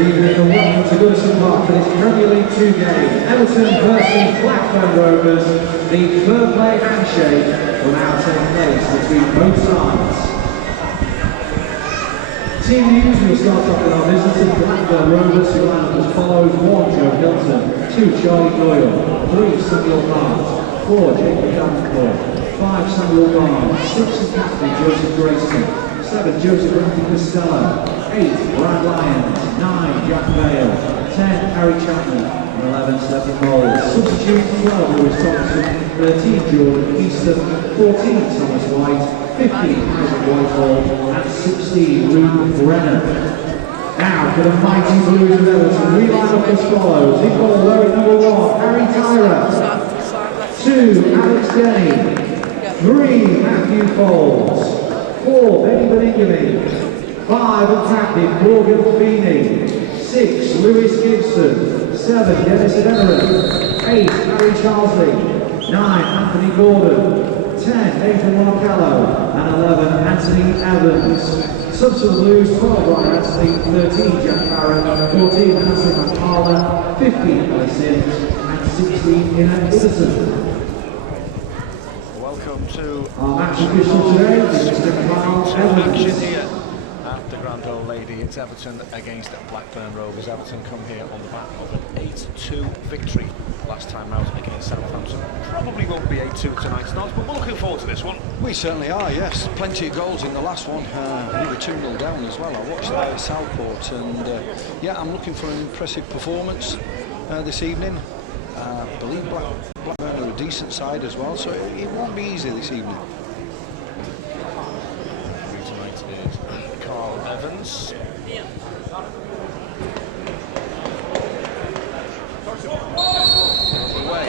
evening and welcome to Goodison Park for this Premier League 2 game. Everton versus Blackburn Rovers. The fair play handshake will now take place between both sides. Team news will start off with our visitors, Blackburn Rovers, who line up as follows: 1, Joe Hilton; 2, Charlie Doyle; 3, Samuel Hart; 4, Jacob Davenport; 5, Samuel Barnes; 6, and captain Joseph Grayson; 7, Joseph Randy Costello; 8, Brad Lyons; 9, Jack Vale; 10, Harry Chapman; and 11, Stephen Moles. Substitute 12, Lewis Thompson; 13, Jordan Easton; 14, Thomas White; 15, Isaac Whitehall; and 16, Luke Brennan. Now for the mighty Blues of Everton, we line up as follows: in goal, wearing number 1, Harry Tyra; 2, Alex Denny; 3, Matthew Foles; 4, Benny Benigami; 5, attacking Morgan Feeney; 6, Lewis Gibson; 7, Dennis Emery; 8, Harry Charlesley; 9, Anthony Gordon; 10, Nathan Marcello; and 11, Anthony Evans. Subs for the Blues: 12, Ryan Astley; 13, Jack Barrett; 14, Nancy McFarlane; 15, Ellis Sims; and 16, Ian Edison. Welcome to our match official today is Mr. Carl Evans. Here at the Grand Old Lady. It's Everton against Blackburn Rovers. Everton come here on the back of an 8-2 victory last time out against Southampton. Probably won't be 8-2 tonight, but we're looking forward to this one. We certainly are, yes. Plenty of goals in the last one. We were 2-0 down as well. I watched that at Southport, and yeah, I'm looking for an impressive performance this evening. I believe Blackburn are a decent side as well, so it won't be easy this evening. Tonight is Carl Evans. Away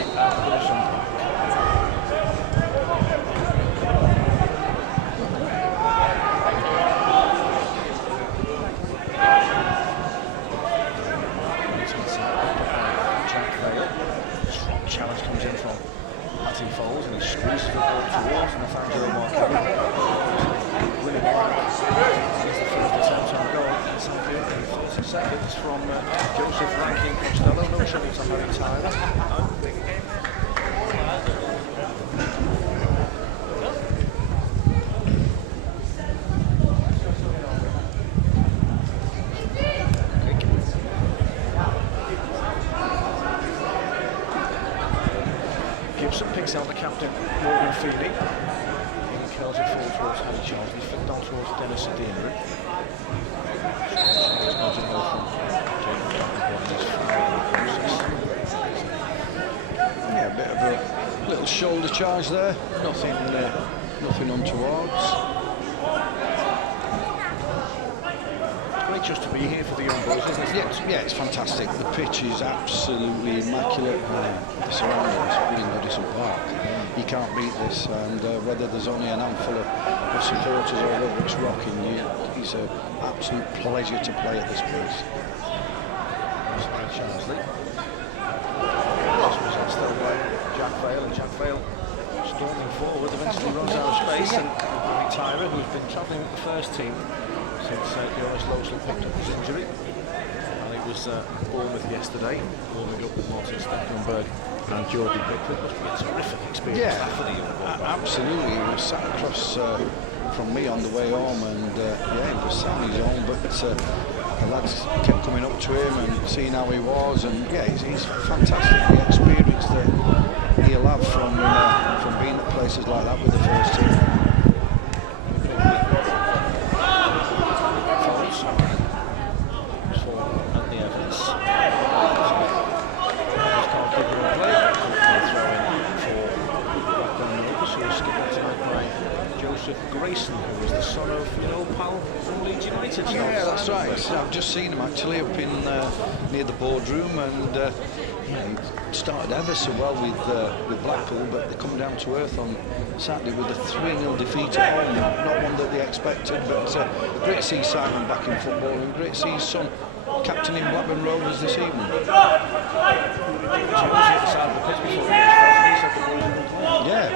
challenge comes in from Matthew Foles, and he squeezes the ball towards Nathaniel Marcello. Winning it's the first attempt on goal in Southfield. 30 seconds from Joseph Rankin Costello. No trouble to Harry Tyra. Gibson picks out the captain, Morgan Feeney. He curls it forward towards Harry Charles. He's flicked on towards Dennis Emery. Yeah, a bit of a little shoulder charge there. Nothing untowards. Great just to be here for the young boys, isn't it? Yeah, it's fantastic. The pitch is absolutely immaculate. The surroundings within Goodison Park, you can't beat this. And whether there's only an handful of supporters or whether it's rocking, it's an absolute pleasure to play at this place. Charlesley. Still by Jack Vale, and Jack Vale storming forward, eventually runs out of space, and Harry Tyra, who's been travelling with the first team since Jonas Loesel picked up his injury. And it was Bournemouth yesterday, warming up with Martin Stecklenburg and Jordan Pickford. Must be a terrific experience for the young boy. Absolutely. He was sat across from me on the way home, and yeah, he was sat on his own, but the lads kept coming up to him and seeing how he was, and yeah, he's fantastic. The experience that he'll have from being at places like that with the first team. Grayson, who was the son of your old pal from Leeds United. Yeah, that's right. I've just seen him actually up in near the boardroom, and yeah, he started ever so well with Blackpool, but they come down to earth on Saturday with a 3-0 defeat at home. Not one that they expected, but great to see Simon back in football, and great to see his son captaining Blackburn Rovers this evening. Yeah,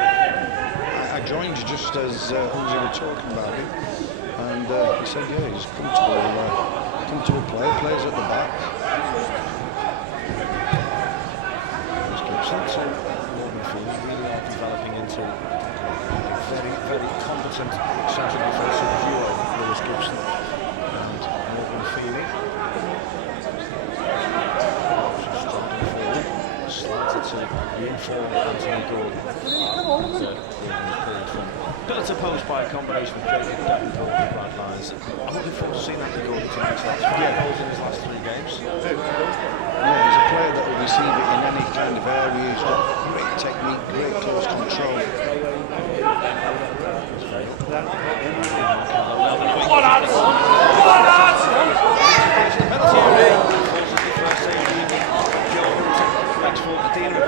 I joined just as we were talking about it, and he said, yeah, he's comfortable come to a play, players at the back. Gibson to Morgan Field really are developing into a very, very competent central defensive duo, Lewis Gibson and Morgan Field. Slanted to inform Anthony Gordon. Built opposed by a combination of Jacob Davenport and Brad Lyons. I'm looking forward to seeing Anthony Gordon tonight. So that's 5 goals in his last 3 games. Yeah, he's a player that will receive it in any kind of area. He's got great technique, great close control.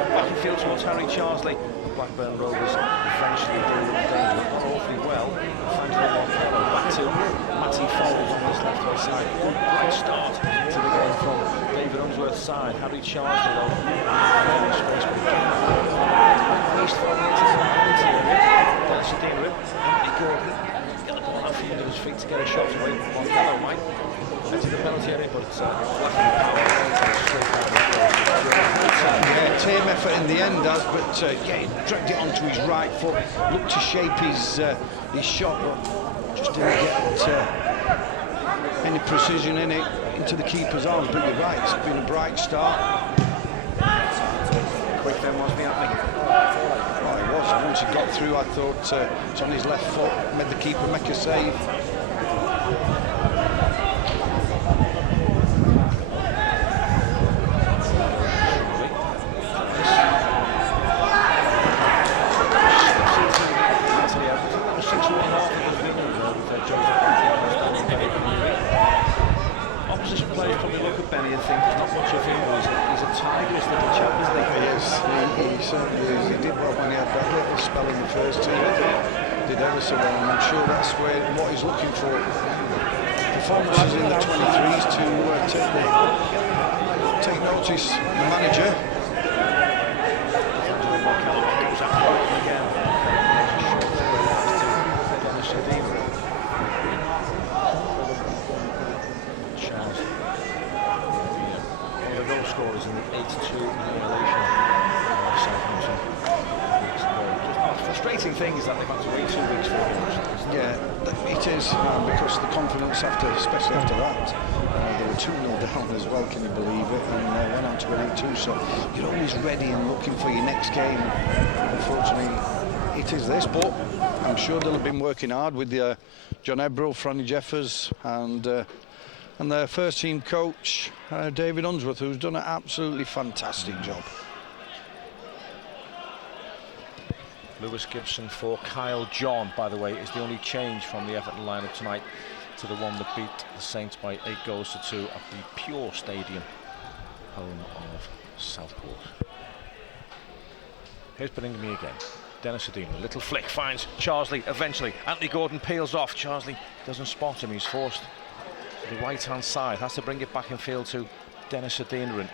Back in field towards Harry Charsley. Blackburn Rovers eventually do the danger, not awfully well. Finds the one back to Matty Foles on this left hand side. Great start to the game from David Unsworth's side. Harry Charsley though, space East from Anthony Gordon get the ball off under his feet to get a shot away from Montello. Might into the penalty area, but Blackburn power straight down the Yeah, team effort in the end, as but yeah, he dragged it onto his right foot, looked to shape his shot, but just didn't get any precision in it into the keeper's arms. But you're right, it's been a bright start. Quick then, wasn't he, Anthony? Well, it was. Once he got through, I thought it's on his left foot, made the keeper make a save. He did well when he had that little spell in the first team. Did ever so well, and I'm sure that's what he's looking for. Performances in the 23s to take notice. The manager. One of the goal scorers in the 8-2 annihilation. Frustrating thing is that they've had to wait 2 weeks for him. Yeah, it is, because the confidence especially after that, they were 2-0 down as well, can you believe it, and went on to win 8-2, so you're always ready and looking for your next game. Unfortunately, it is this, but I'm sure they'll have been working hard with John Ebbrell, Franny Jeffers, and their first team coach, David Unsworth, who's done an absolutely fantastic job. Lewis Gibson for Kyle John, by the way, is the only change from the Everton lineup tonight to the one that beat the Saints by 8 goals to 2 at the Pure Stadium, home of Southport. Here's Bellingham again. Dennis Adina, little flick, finds Charsley eventually. Anthony Gordon peels off. Charsley doesn't spot him. He's forced to the right-hand side. Has to bring it back in field to Dennis Adina.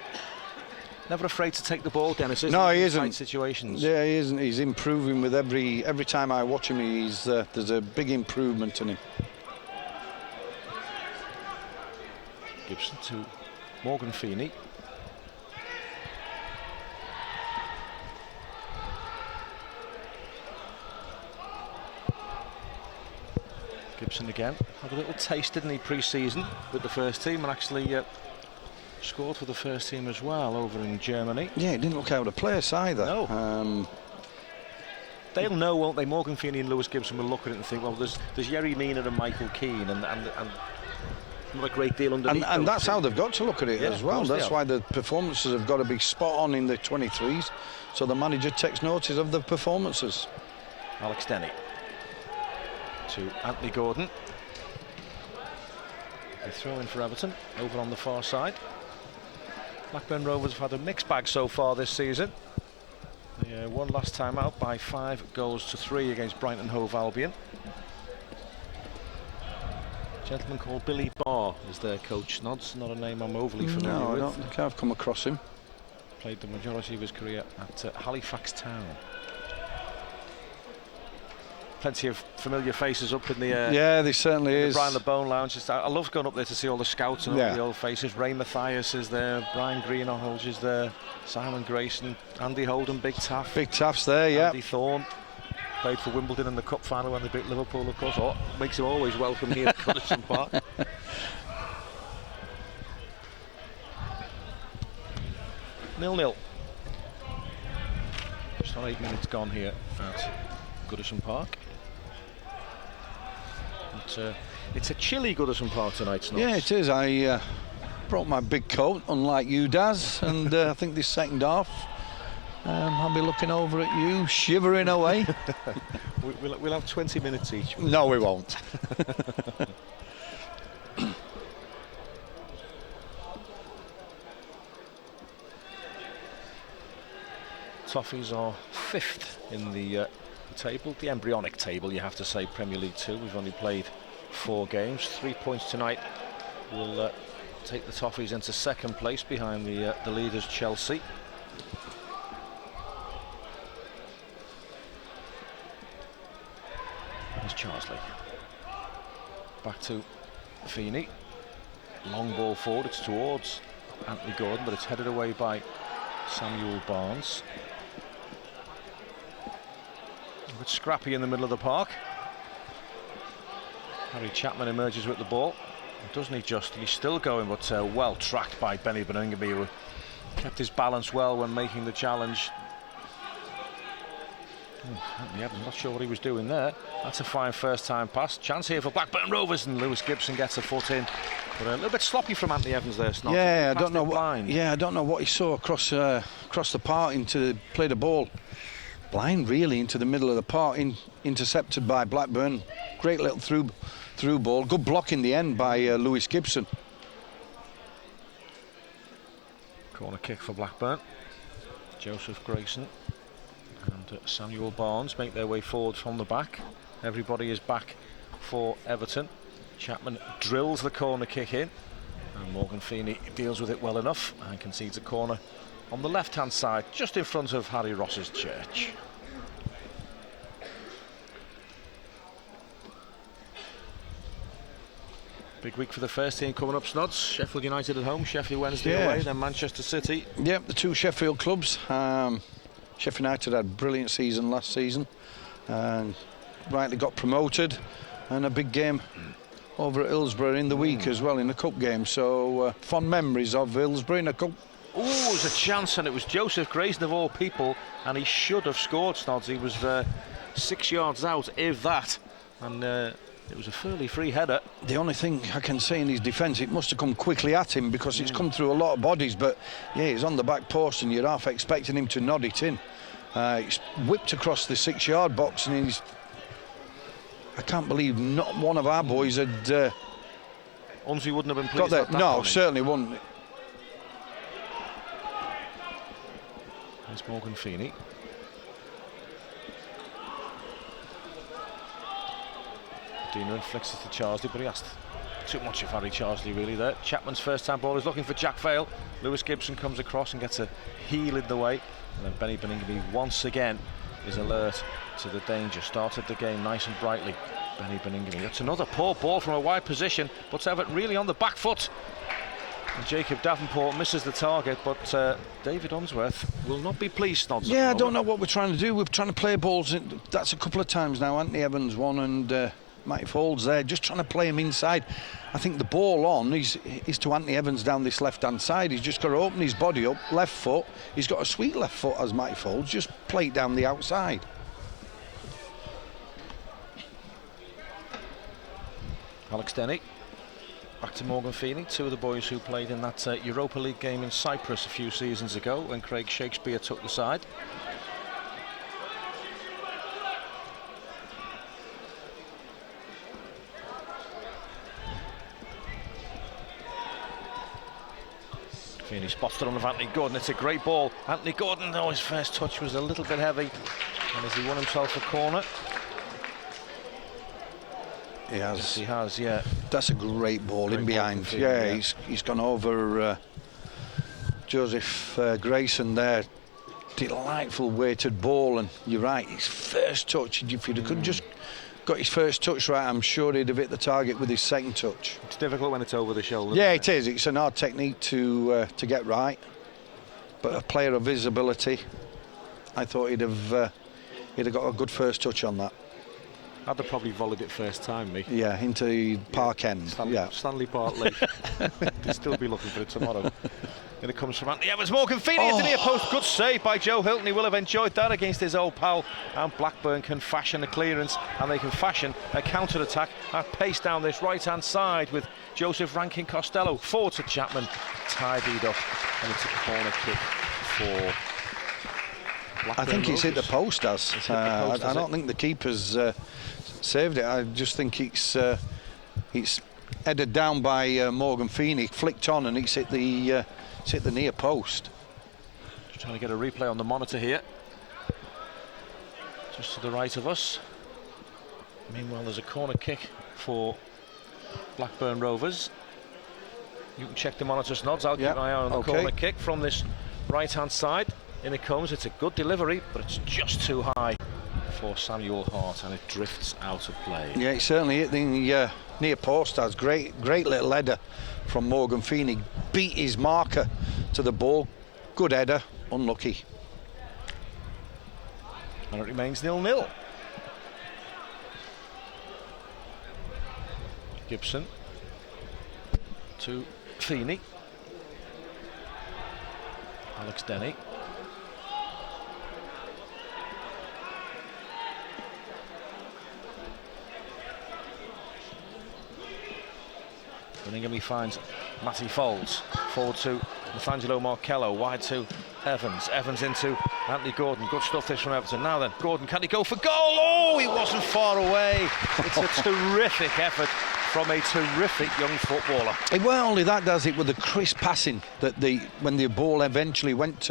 Never afraid to take the ball, Dennis, isn't he? No, he isn't. Tight situations. Yeah, he isn't. He's improving with every time I watch him. There's a big improvement in him. Gibson to Morgan Feeney. Gibson again. Had a little taste, didn't he, pre-season with the first team, and actually scored for the first team as well over in Germany. Yeah, he didn't look out of place either. No. They'll know, won't they? Morgan Feeney and Lewis Gibson will look at it and think, well, there's Yerry Mina and Michael Keane and not a great deal underneath. And that's how they've got to look at it as well. That's why the performances have got to be spot on in the 23s, so the manager takes notice of the performances. Alex Denny to Anthony Gordon. They throw in for Everton over on the far side. Blackburn Rovers have had a mixed bag so far this season. They won last time out by 5 goals to 3 against Brighton Hove Albion. A gentleman called Billy Barr is their coach. Not a name I'm overly familiar with. No, I don't think I've come across him. Played the majority of his career at Halifax Town. plenty of familiar faces up in the yeah, there certainly is. Brian LeBone Lounge. I love going up there to see all the scouts and all the old faces. Ray Mathias is there, Brian Greenhalgh is there, Simon Grayson, Andy Holden, Big Taff. Big Taff's there, yeah. Andy Thorne played for Wimbledon in the cup final when they beat Liverpool, of course. Oh, makes him always welcome here at Goodison Park. 0-0. Just on 8 minutes gone here at Goodison Park. It's a chilly Goodison Park tonight, Snots. Yeah, it is. I brought my big coat, unlike you, Daz, and I think this second half I'll be looking over at you, shivering away. We'll have 20 minutes each. No, we won't. Toffees are 5th in the table, the embryonic table, you have to say, Premier League 2. We've only played 4 games. 3 points tonight will take the Toffees into 2nd place behind the leaders Chelsea. There's Charsley. Back to Feeney. Long ball forward, it's towards Anthony Gordon, but it's headed away by Samuel Barnes. A bit scrappy in the middle of the park. Harry Chapman emerges with the ball. Doesn't he just? He's still going, but well tracked by Benny Beningame, who kept his balance well when making the challenge. I'm not sure what he was doing there. That's a fine first time pass. Chance here for Blackburn Rovers, and Lewis Gibson gets a foot in. But a little bit sloppy from Anthony Evans there, Snot. Yeah, I don't know what. Yeah, I don't know what he saw across the park into play the ball blind, really, into the middle of the park, intercepted by Blackburn. Great little through ball. Good block in the end by Lewis Gibson. Corner kick for Blackburn. Joseph Grayson and Samuel Barnes make their way forward from the back. Everybody is back for Everton. Chapman drills the corner kick in, and Morgan Feeney deals with it well enough and concedes a corner on the left hand side, just in front of Harry Ross's church. Big week for the first team coming up, Snods. Sheffield United at home, Sheffield Wednesday away, then Manchester City. Yep, the 2 Sheffield clubs. Sheffield United had a brilliant season last season and rightly got promoted, and a big game over at Hillsborough in the week as well in the cup game. So fond memories of Hillsborough in a cup. Oh, it was a chance, and it was Joseph Grayson of all people, and he should have scored, Snods. He was 6 yards out, if that, and it was a fairly free header. The only thing I can say in his defence, it must have come quickly at him, because it's come through a lot of bodies, but yeah, he's on the back post and you're half expecting him to nod it in. It's whipped across the 6 yard box, and I can't believe not one of our boys had Unzi wouldn't have been got pleased there. at that No, morning. certainly wouldn't. There's Morgan Feeney. Dina inflicts it to Charsley, but he asked too much of Harry Charsley really there. Chapman's first time ball is looking for Jack Vale. Lewis Gibson comes across and gets a heel in the way, and then Benny Beningame once again is alert to the danger. Started the game nice and brightly, Benny Beningame. That's another poor ball from a wide position, puts Everton really on the back foot. And Jacob Davenport misses the target, but David Unsworth will not be pleased, Snods. Yeah, I don't know what we're trying to do. We're trying to play balls in, that's a couple of times now. Anthony Evans one, and Matty Folds there, just trying to play him inside. I think the ball on is to Anthony Evans down this left-hand side. He's just got to open his body up, left foot. He's got a sweet left foot, as Matty Folds, just play it down the outside. Alex Denny, back to Morgan Feeney, 2 of the boys who played in that Europa League game in Cyprus a few seasons ago when Craig Shakespeare took the side. Feeney spots the run of Anthony Gordon. It's a great ball. Anthony Gordon, though, his first touch was a little bit heavy, and as he won himself a corner. He has. Yes, he has, yeah. That's a great ball in behind. Feeney, yeah, he's gone over Joseph Grayson there. Delightful weighted ball, and you're right, his first touch, if you could just got his first touch right, I'm sure he'd have hit the target with his second touch. It's difficult when it's over the shoulder. Yeah, it is. It's an hard technique to get right. But a player of his ability, I thought he'd have got a good first touch on that. I'd have probably volleyed it first time, me. Yeah, into Park End. Stanley Park Leaf. They'll still be looking for it tomorrow. And it comes from Anthony Evans. Morgan Feeney at the near post. Good save by Joe Hilton. He will have enjoyed that against his old pal. And Blackburn can fashion a clearance, and they can fashion a counter-attack at pace down this right-hand side with Joseph Rankin Costello. Forward to Chapman. Tidied up. And it's a corner kick for Blackburn I think it's hit the post, I don't think the keeper's saved it. I just think it's headed down by Morgan Feeney, flicked on, and it's hit the near post. Just trying to get a replay on the monitor here. Just to the right of us. Meanwhile, there's a corner kick for Blackburn Rovers. You can check the monitor's nods. I'll keep my eye on the corner kick from this right-hand side. In it comes. It's a good delivery, but it's just too high for Samuel Hart, and it drifts out of play. Yeah, it certainly hit the near post. That's great little header from Morgan Feeney. Beat his marker to the ball. Good header, unlucky. And it remains 0-0. Gibson to Feeney. Alex Denny. Birmingham, he finds Matty Folds. Forward to Nathaniel Markello. Wide to Evans. Evans into Anthony Gordon. Good stuff this from Everton. Now then, Gordon, can he go for goal? Oh, he wasn't far away. It's a terrific effort from a terrific young footballer. It weren't only that, does it, with the crisp passing that when the ball eventually went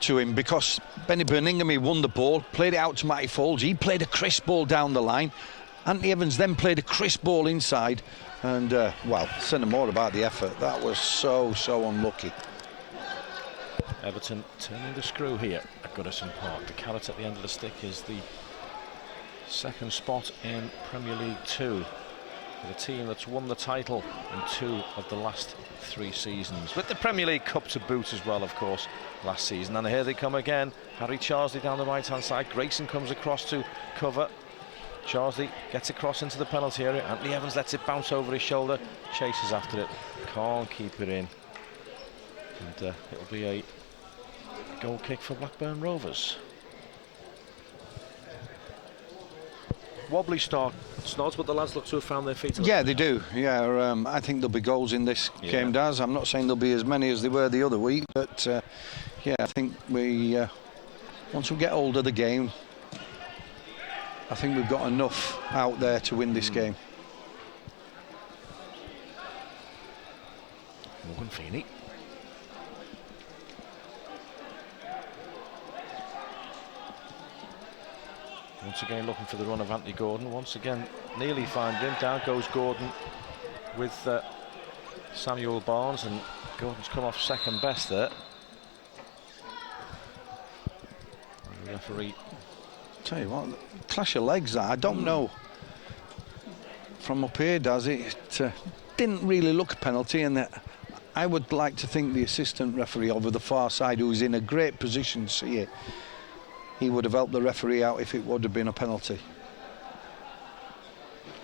to him, because Benny Birmingham, he won the ball, played it out to Matty Folds. He played a crisp ball down the line. Anthony Evans then played a crisp ball inside. And, well, say no more about the effort. That was so unlucky. Everton turning the screw here at Goodison Park. The carrot at the end of the stick is the second spot in Premier League 2. For the team that's won the title in 2 of the last 3 seasons. With the Premier League Cup to boot as well, of course, last season. And here they come again. Harry Charsley down the right-hand side. Grayson comes across to cover. Charsley gets across into the penalty area. Anthony Evans lets it bounce over his shoulder, chases after it, can't keep it in, and it'll be a goal kick for Blackburn Rovers. Wobbly start, Snods, but the lads look to have found their feet. Yeah, they do. Yeah, I think there'll be goals in this game, Daz. I'm not saying there'll be as many as they were the other week, but yeah, I think once we get hold of the game, I think we've got enough out there to win this game. Morgan Feeney. Once again looking for the run of Anthony Gordon. Once again nearly find him. Down goes Gordon with Samuel Barnes, and Gordon's come off second best there. And the referee. Tell you what, clash of legs that. I don't know. From up here, does it? It didn't really look a penalty, and I would like to think the assistant referee over the far side, who's in a great position to see it, he would have helped the referee out if it would have been a penalty.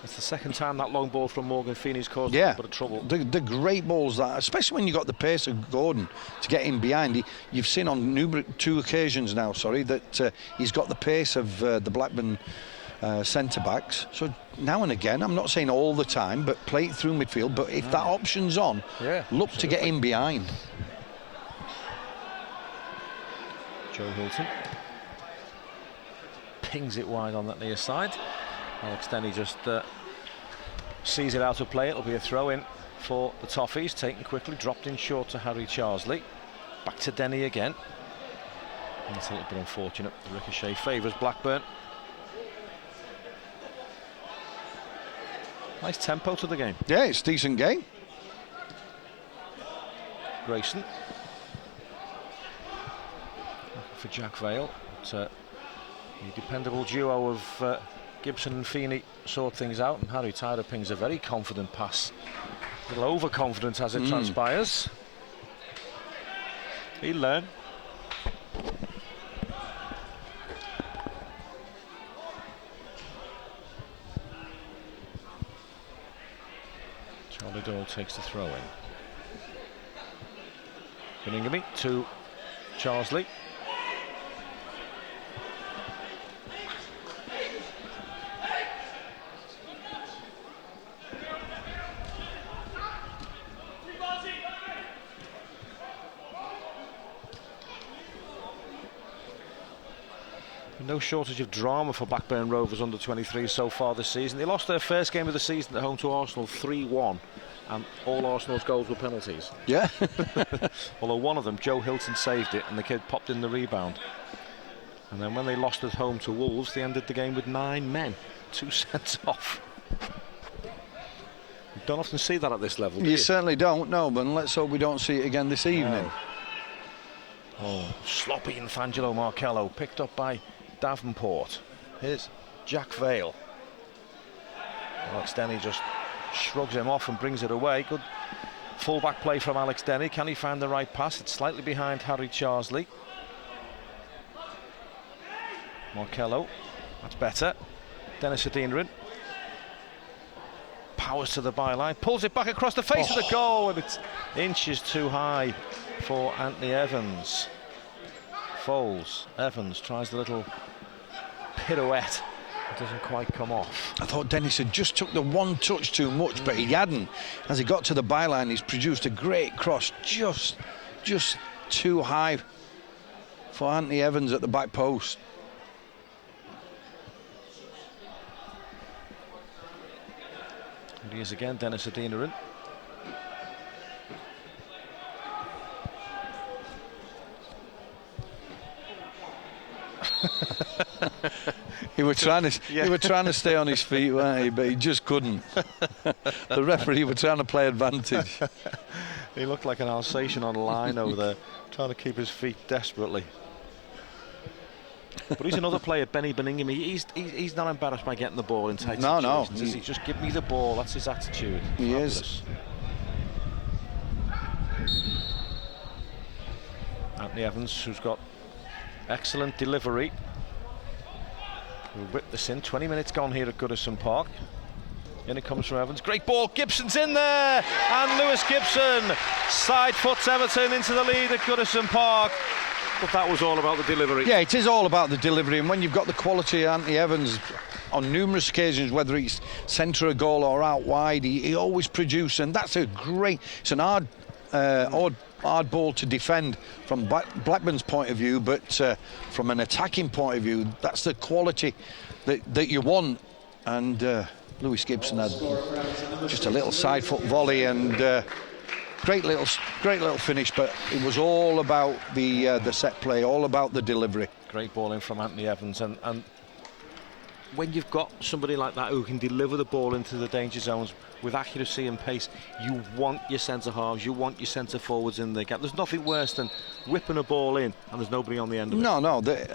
It's the second time that long ball from Morgan Feeney's caused a bit of trouble. The great balls that, especially when you got the pace of Gordon to get in behind. You've seen on 2 occasions now, that he's got the pace of the Blackburn centre backs. So now and again, I'm not saying all the time, but play it through midfield. But if that option's on, look to get in behind. Joe Hilton pings it wide on that near side. Alex Denny just sees it out of play. It'll be a throw-in for the Toffees. Taken quickly, dropped in short to Harry Charsley. Back to Denny again. It's a little bit unfortunate. The ricochet favours Blackburn. Nice tempo to the game. Yeah, it's a decent game. Grayson. For Jack Vale. But, the dependable duo of Gibson and Feeney sort things out, and Harry Tyler pings a very confident pass. A little overconfident as it transpires. He'll learn. Charlie Doyle takes the throw in. Beningame to Charsley. No shortage of drama for Blackburn Rovers under 23 so far this season. They lost their first game of the season at home to Arsenal 3-1, and all Arsenal's goals were penalties. Yeah. Although one of them, Joe Hilton, saved it and the kid popped in the rebound. And then when they lost at home to Wolves, they ended the game with 9 men, 2 sent off. You don't often see that at this level, do you? Certainly don't, no, but let's hope we don't see it again this evening. No. Oh, sloppy Infangelo Marcello, picked up by Davenport. Here's Jack Vale. Alex Denny just shrugs him off and brings it away. Good full-back play from Alex Denny. Can he find the right pass? It's slightly behind Harry Charsley. Marcello, that's better. Dennis Adinarin powers to the byline, pulls it back across the face of the goal, and it's inches too high for Anthony Evans. Foles, Evans tries the little pirouette. It doesn't quite come off. I thought Dennis had just took the one touch too much, but he hadn't. As he got to the byline, he's produced a great cross, just too high for Anthony Evans at the back post. And he is again, Dennis Adinarin. He were trying to stay on his feet, weren't he? But he just couldn't. The referee were trying to play advantage. He looked like an Alsatian on line over there, trying to keep his feet desperately. But he's another player, Benny Beningame. He's not embarrassed by getting the ball in tight situations. He just give me the ball. That's his attitude. He Fabulous. is. Anthony Evans, who's got excellent delivery. We'll whip this in. 20 minutes gone here at Goodison Park. In it comes from Evans. Great ball. Gibson's in there. And Lewis Gibson side foots Everton into the lead at Goodison Park. But that was all about the delivery. Yeah, it is all about the delivery. And when you've got the quality of Anthony Evans on numerous occasions, whether he's centre a goal or out wide, he always produces. And that's it's an hard ball to defend from Blackburn's point of view, but from an attacking point of view, that's the quality that you want. And Lewis Gibson had just a little side foot volley and great little finish, but it was all about the set play, all about the delivery. Great ball in from Anthony Evans, and when you've got somebody like that who can deliver the ball into the danger zones with accuracy and pace, you want your centre halves, you want your centre forwards in the gap. There's nothing worse than whipping a ball in and there's nobody on the end of it. No,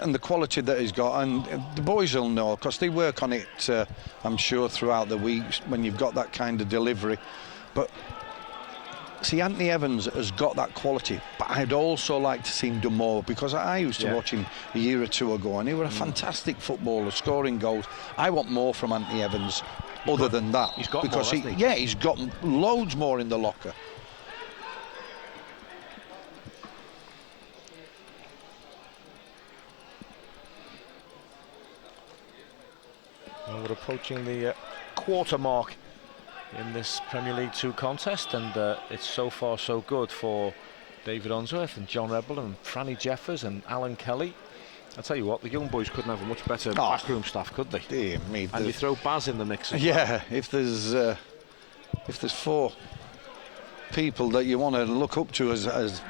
and the quality that he's got, and the boys will know because they work on it, I'm sure, throughout the weeks when you've got that kind of delivery. But see, Anthony Evans has got that quality, but I'd also like to see him do more, because I used to watch him a year or two ago and he was a fantastic footballer, scoring goals. I want more from Anthony Evans other than that. He's got because more, hasn't he? He's got loads more in the locker. Well, we're approaching the quarter mark in this Premier League 2 contest, and it's so far so good for David Unsworth and John Rebel and Franny Jeffers and Alan Kelly. I'll tell you what, the young boys couldn't have a much better backroom staff, could they? Dear me. And you throw Baz in the mix as well. Yeah, if there's 4 people that you want to look up to as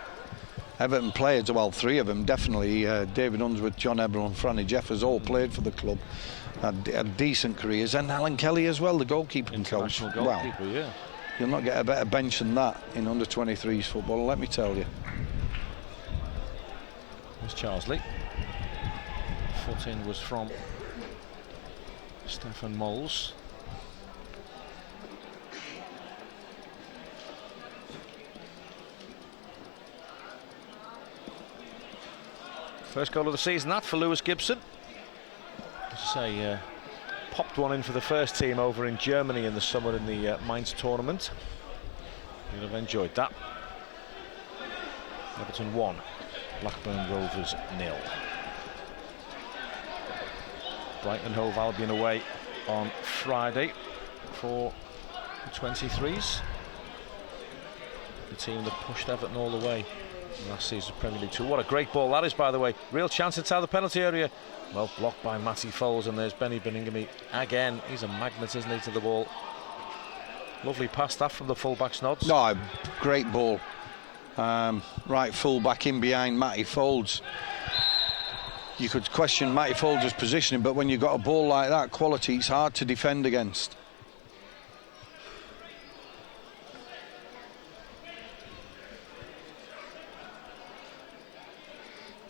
Everton players, well, 3 of them definitely, David Unsworth, John Rebel and Franny Jeffers all played for the club. Had decent careers, and Alan Kelly as well, the goalkeeper. International goalkeeper, yeah. You'll not get a better bench than that in under 23s football, let me tell you. There's Charsley. Foot in was from Stefan Moles. First goal of the season, that for Lewis Gibson. As I say, popped one in for the first team over in Germany in the summer in the Mainz tournament. You'll have enjoyed that. Everton 1, Blackburn Rovers 0. Brighton Hove Albion away on Friday for the 23s. The team that pushed Everton all the way last season's Premier League 2. What a great ball that is, by the way. Real chance inside the penalty area. Well blocked by Matty Foles, and there's Benny Beningame again. He's a magnet, isn't he, to the ball. Lovely pass that from the full-back Snods. No, great ball. Right full-back in behind Matty Foles. You could question Matty Foles' positioning, but when you've got a ball like that quality, it's hard to defend against.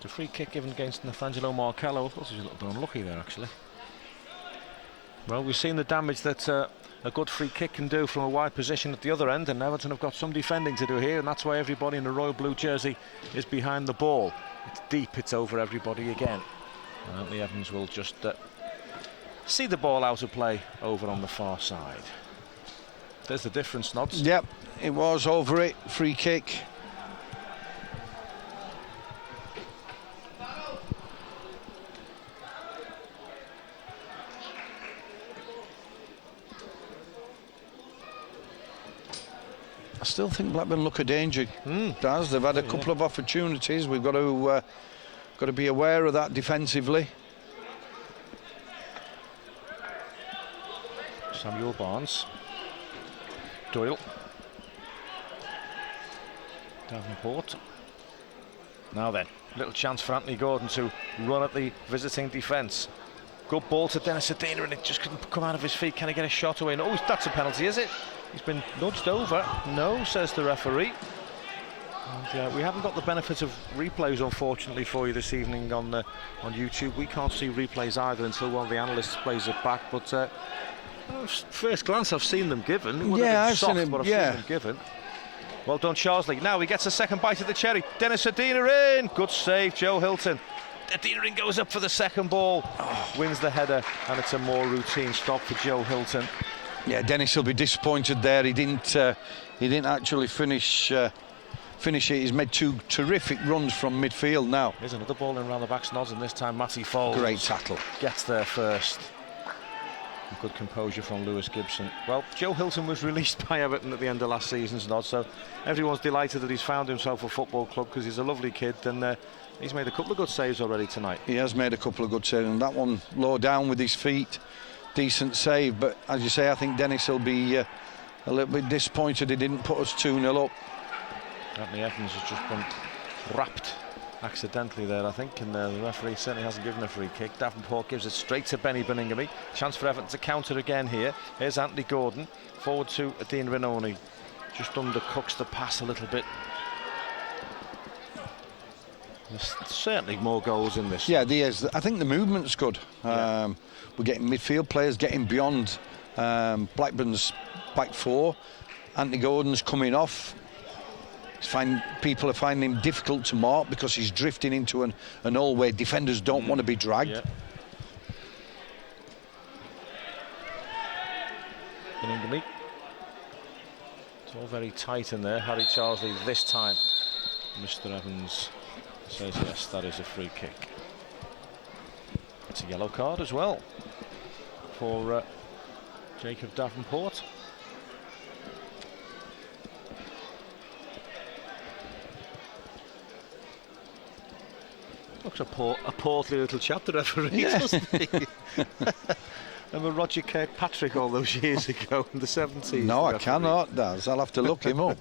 The free kick given against Nathaniel Marcello. I thought he was a little bit unlucky there, actually. Well, we've seen the damage that a good free kick can do from a wide position at the other end, and Everton have got some defending to do here, and that's why everybody in the royal blue jersey is behind the ball. It's deep, it's over everybody again. And Anthony Evans will just see the ball out of play over on the far side. There's the difference, Nods. Yep, it was over it, free kick. I still think Blackburn look a danger. Does they've had a couple of opportunities. We've got to be aware of that defensively. Samuel Barnes, Doyle, Davenport. Now then, little chance for Anthony Gordon to run at the visiting defence. Good ball to Dennis Adina, and it just couldn't come out of his feet. Can he get a shot away? No, that's a penalty, is it? He's been nudged over. No, says the referee. And, we haven't got the benefit of replays, unfortunately, for you this evening on YouTube. We can't see replays either until one of the analysts plays it back. But first glance, I've seen them given. It would have been soft, but I've seen them given. Well done, Charsley. Now he gets a second bite of the cherry. Dennis Adina in. Good save, Joe Hilton. Adina in goes up for the second ball. Wins the header, and it's a more routine stop for Joe Hilton. Yeah, Dennis will be disappointed there. He didn't actually finish it. He's made two terrific runs from midfield now. There's another ball in around the back Snods, and this time Matty Foles. Great tackle. Gets there first. Good composure from Lewis Gibson. Well, Joe Hilton was released by Everton at the end of last season's Nod, so everyone's delighted that he's found himself a football club, because he's a lovely kid, and he's made a couple of good saves already tonight. He has made a couple of good saves, and that one low down with his feet. Decent save, but as you say, I think Dennis will be a little bit disappointed he didn't put us 2-0 up. Anthony Evans has just been wrapped accidentally there, I think, and the referee certainly hasn't given a free kick. Davenport gives it straight to Benny Beningame. Chance for Everton to counter again here. Here's Anthony Gordon forward to Dean Renoni. Just undercooks the pass a little bit. There's certainly more goals in this. Yeah, there is. I think the movement's good. We're getting midfield players getting beyond Blackburn's back four. Anthony Gordon's coming off. People are finding him difficult to mark because he's drifting into an hole where defenders don't want to be dragged. Beningame. It's all very tight in there. Harry Charsley this time. Mr. Evans says yes, that is a free kick. It's a yellow card as well for Jacob Davenport. Looks a portly little chap, the referee, doesn't he? Remember Roger Kirkpatrick all those years ago in the 70s? No, I cannot, Daz. I'll have to look him up.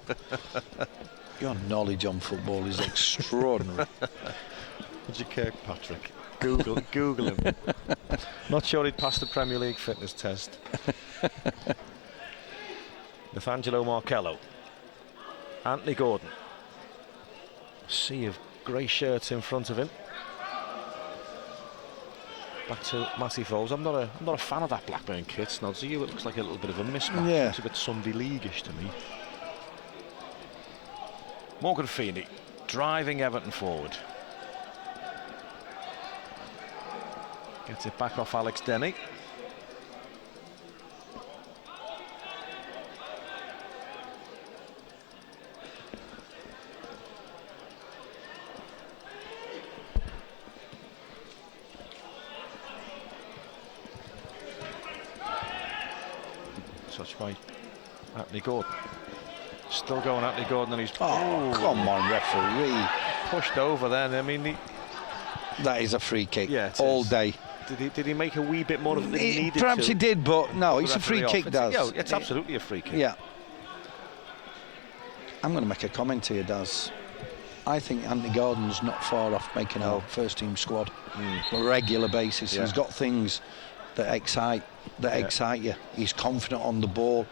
Your knowledge on football is extraordinary. Roger Kirkpatrick. Google him. Not sure he'd passed the Premier League fitness test. Nathaniel Marcello. Anthony Gordon. A sea of grey shirts in front of him. Back to Matty Foles. I'm not a fan of that Blackburn kit, Snodsy. It looks like a little bit of a mismatch. Yeah. It's a bit Sunday League-ish to me. Morgan Feeney driving Everton forward. Gets it back off Alex Denny. Touched by Anthony Gordon. Still going Anthony Gordon, and he's come on, referee. Pushed over then. I mean, that is a free kick. Yeah, all day. Did he make a wee bit more of it than he needed perhaps to? he did, but no, it's a free kick. It's absolutely a free kick. Yeah. I'm going to make a comment here, Daz. I think Anthony Gordon's not far off making our first team squad on a regular basis. Yeah. He's got things that excite you. He's confident on the ball.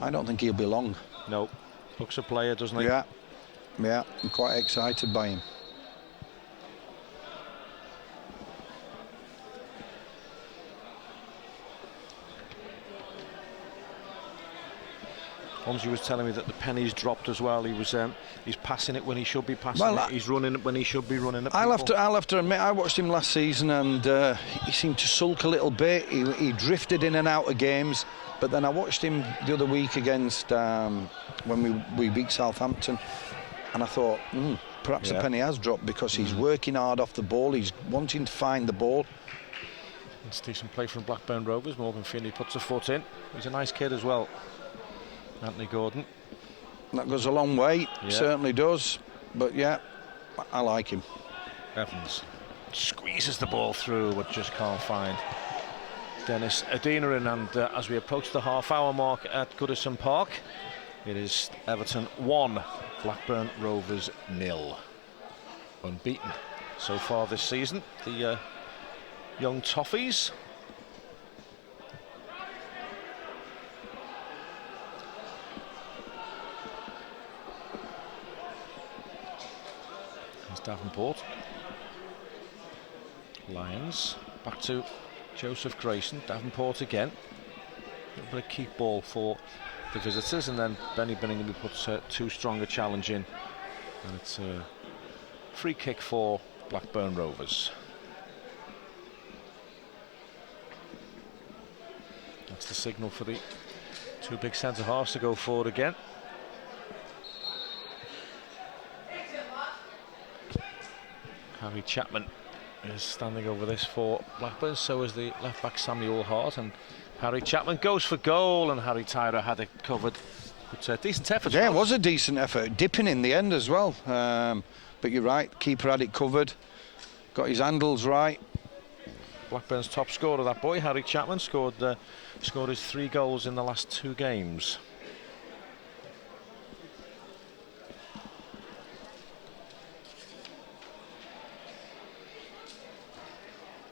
I don't think he'll be long. No, looks a player, doesn't he? Yeah, I'm quite excited by him. Omsey was telling me that the pennies dropped as well. He was he's passing it when he should be passing it. He's running it when he should be running it. I'll have to admit, I watched him last season and he seemed to sulk a little bit. He drifted in and out of games, but then I watched him the other week against when we beat Southampton, and I thought perhaps the penny has dropped because he's working hard off the ball. He's wanting to find the ball. It's decent play from Blackburn Rovers. Morgan Feeney puts a foot in. He's a nice kid as well, Anthony Gordon. That goes a long way, certainly does. But yeah, I like him. Evans squeezes the ball through, but just can't find Dennis Adeniran. And as we approach the half-hour mark at Goodison Park, it is Everton 1, Blackburn Rovers 0. Unbeaten so far this season, the young Toffees. Davenport. Lions back to Joseph Grayson. Davenport again. A little bit of keep ball for the visitors, and then Benny Binningham puts too strong a challenge in, and it's a free kick for Blackburn Rovers. That's the signal for the two big centre halves to go forward again. Harry Chapman is standing over this for Blackburn, so is the left back Samuel Hart, and Harry Chapman goes for goal, and Harry Tyra had it covered. But decent effort. Yeah, it was a decent effort, dipping in the end as well. But you're right, keeper had it covered, got his handles right. Blackburn's top scorer, that boy Harry Chapman, scored his 3 goals in the last 2 games.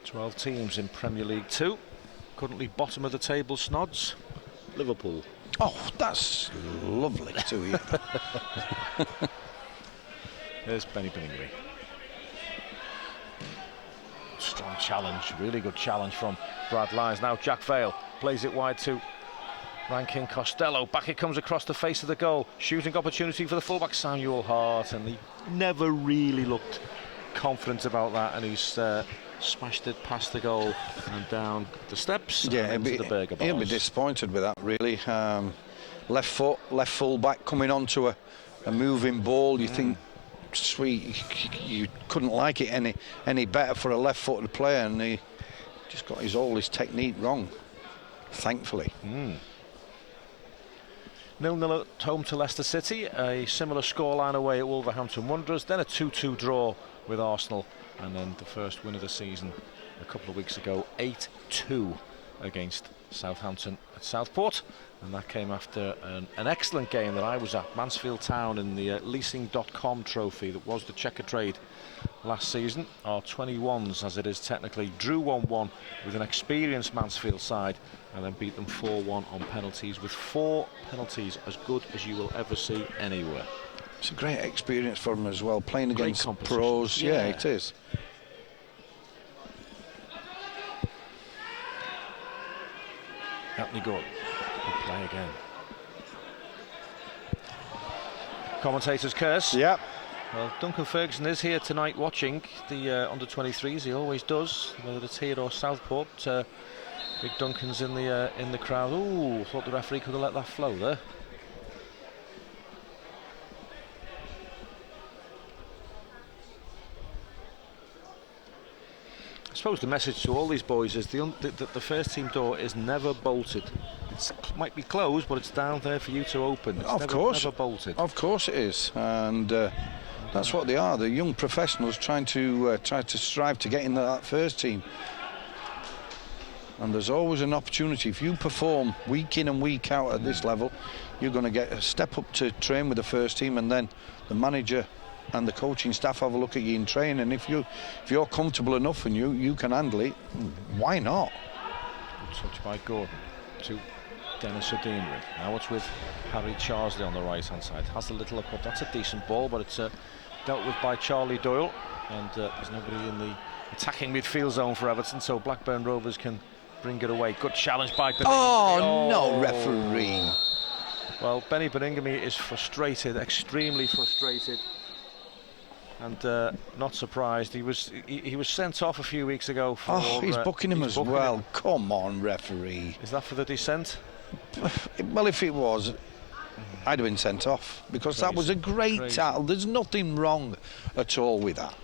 Twelve teams in Premier League 2. Currently bottom of the table, Snods, Liverpool. Oh, that's lovely to hear. There's Benny Binningley. Strong challenge, really good challenge from Brad Lyons. Now Jack Vale plays it wide to Rankin Costello. Back it comes across the face of the goal. Shooting opportunity for the fullback Samuel Hart, and he never really looked confident about that, and he's smashed it past the goal and down the steps. Yeah, and into the Berger bars. He'll be disappointed with that, really. Left foot, left full back coming onto a moving ball. You think, sweet, you couldn't like it any better for a left-footed player, and he just got all his technique wrong, thankfully. 0-0 at home to Leicester City, a similar scoreline away at Wolverhampton Wanderers, then a 2-2 draw with Arsenal, and then the first win of the season a couple of weeks ago, 8-2 against Southampton at Southport, and that came after an excellent game that I was at, Mansfield Town, in the leasing.com trophy that was the Checker Trade last season. Our 21s, as it is technically, drew 1-1 with an experienced Mansfield side and then beat them 4-1 on penalties, with 4 penalties as good as you will ever see anywhere. It's a great experience for them as well, playing Great against pros. Yeah, it is. Anthony Gordon. Good play again. Commentator's curse. Yep. Well, Duncan Ferguson is here tonight watching the under-23s. He always does, whether it's here or Southport. Big Duncan's in the crowd. Ooh, thought the referee could have let that flow there. I suppose the message to all these boys is the first team door is never bolted. It might be closed, but it's down there for you to open. It's Of course, never bolted. Of course it is, and that's what they are. The young professionals trying to strive to get into that first team. And there's always an opportunity. If you perform week in and week out at this level, you're going to get a step up to train with the first team, and then the manager and the coaching staff have a look at you in training. And if you're comfortable enough and you can handle it, why not? Good touch by Gordon to Dennis O'Deanry. Now it's with Harry Charsley on the right hand side. Has the little up. That's a decent ball, but it's dealt with by Charlie Doyle, and there's nobody in the attacking midfield zone for Everton, so Blackburn Rovers can bring it away. Good challenge by Beningame. Oh, no, referee. Well, Benny Beningame is frustrated, extremely frustrated, and not surprised. He was sent off a few weeks ago for... Oh, he's booking him as well. Come on, referee. Is that for the dissent? Well, if it was, I'd have been sent off, because that was a great tackle. There's nothing wrong at all with that.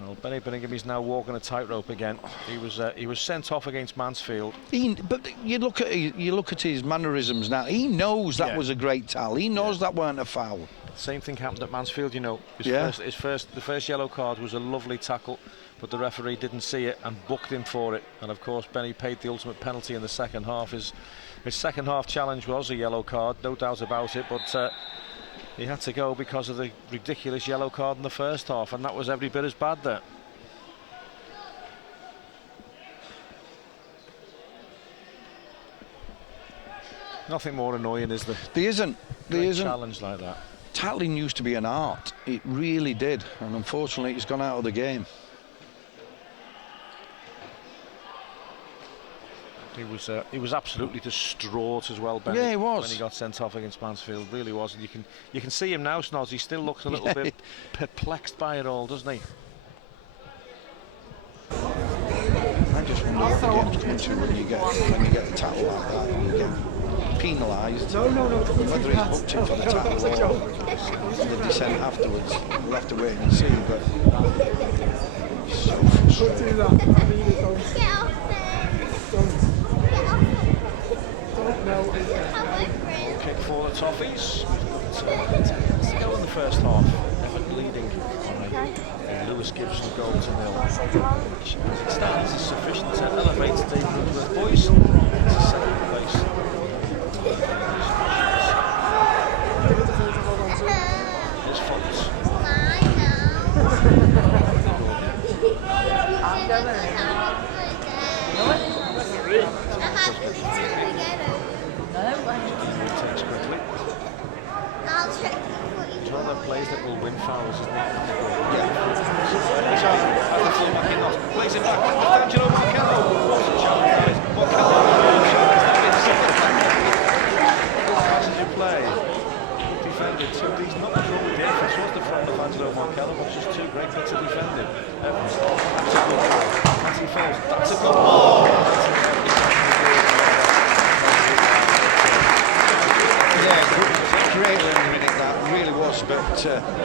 Well, Benny Beningame's now walking a tightrope again. He was sent off against Mansfield. But you look at his mannerisms now. He knows that was a great tackle. He knows that weren't a foul. Same thing happened at Mansfield, you know. The first yellow card was a lovely tackle, but the referee didn't see it and booked him for it. And of course, Benny paid the ultimate penalty in the second half. His second half challenge was a yellow card, no doubt about it, but he had to go because of the ridiculous yellow card in the first half, and that was every bit as bad there. Nothing more annoying, is there? There isn't. There isn't. Challenge like that. Tackling used to be an art. It really did, and unfortunately, it's gone out of the game. He was absolutely distraught as well, Benny. Yeah, he was. When he got sent off against Mansfield, really was. And you can see him now, Snoz. He still looks a little bit perplexed by it all, doesn't he? I just wonder what the game's coming to when you get a tackle like that and you get penalised. Whether he's booked in for the tackle or the descent afterwards, we'll have to wait and see. But so frustrating. Kick for the Toffees. Let's go in the first half. Everton leading by a Lewis Gibson goal to 0. As it stands, is sufficient to elevate David Woodworth Boys to second place. His faults. Takes quickly. It's one of the plays that will win fouls, isn't it? Plays it back. Angelo Marcello. What's the challenge? Marcello. Passenger play. Defended. So these not much wrong with the defence. Was the front of Angelo Marcello, but just two great bits of defending. Evans. That's a good goal. As he falls. That's a good goal. Great winning it, that really was, but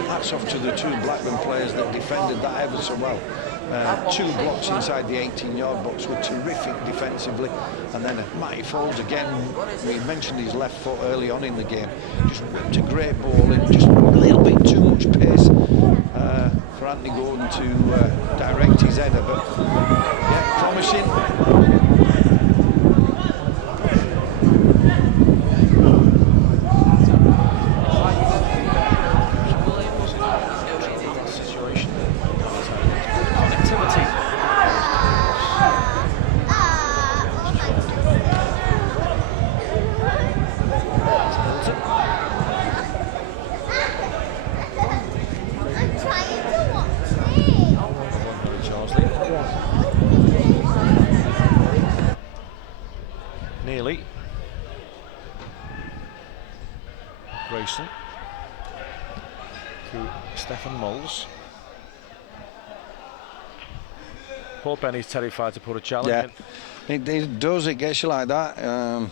hats off to the two Blackburn players that defended that ever so well. Two blocks inside the 18-yard box were terrific defensively, and then Matty Foles again, we mentioned his left foot early on in the game, just whipped a great ball in, just a little bit too much pace for Anthony Gordon to direct his header, but yeah, promising. Grayson. To Stefan Moles. Paul Benny's terrified to put a challenge in. It does, it gets you like that.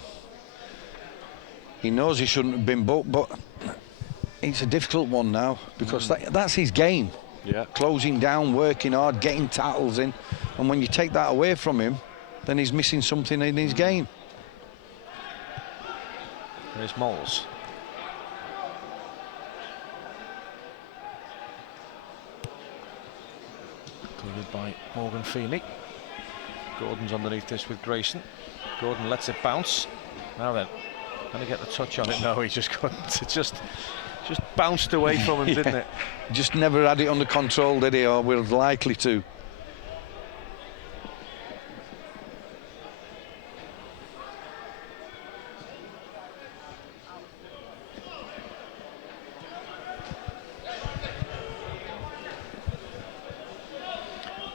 He knows he shouldn't have been booked, but it's a difficult one now because that's his game. Yeah. Closing down, working hard, getting tackles in, and when you take that away from him, then he's missing something in his game. There's Moles. Cleared by Morgan Feeney. Gordon's underneath this with Grayson. Gordon lets it bounce. Now then, can he get the touch on it? No, he just couldn't. It just bounced away from him, didn't it? Just never had it under control, did he? Or was likely to.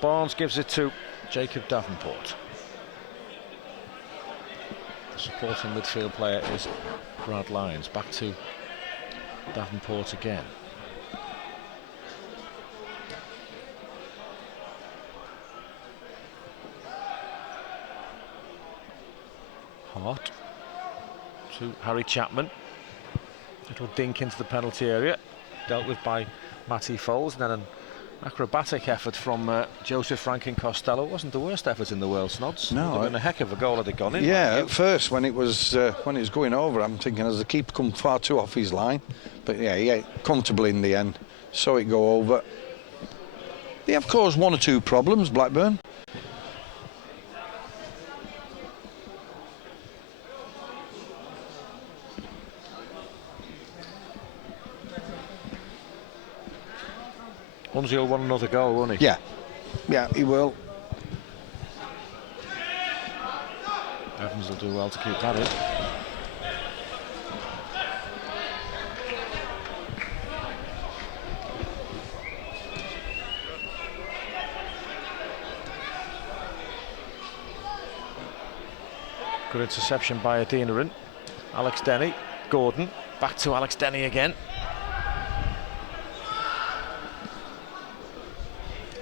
Barnes gives it to Jacob Davenport. The supporting midfield player is Brad Lyons. Back to Davenport again. Hart to Harry Chapman. Little dink into the penalty area. Dealt with by Matty Foles, and then an acrobatic effort from Joseph Rankin Costello. Wasn't the worst effort in the world, Snods. No, would have been a heck of a goal had it gone in. Yeah, at first when it was going over, I'm thinking as the keeper come far too off his line, but yeah, comfortably in the end. Saw it go over. They have caused one or two problems, Blackburn. Mumsy will want another goal, won't he? Yeah, he will. Evans will do well to keep that in. Good interception by Adeniran. Alex Denny, Gordon, back to Alex Denny again.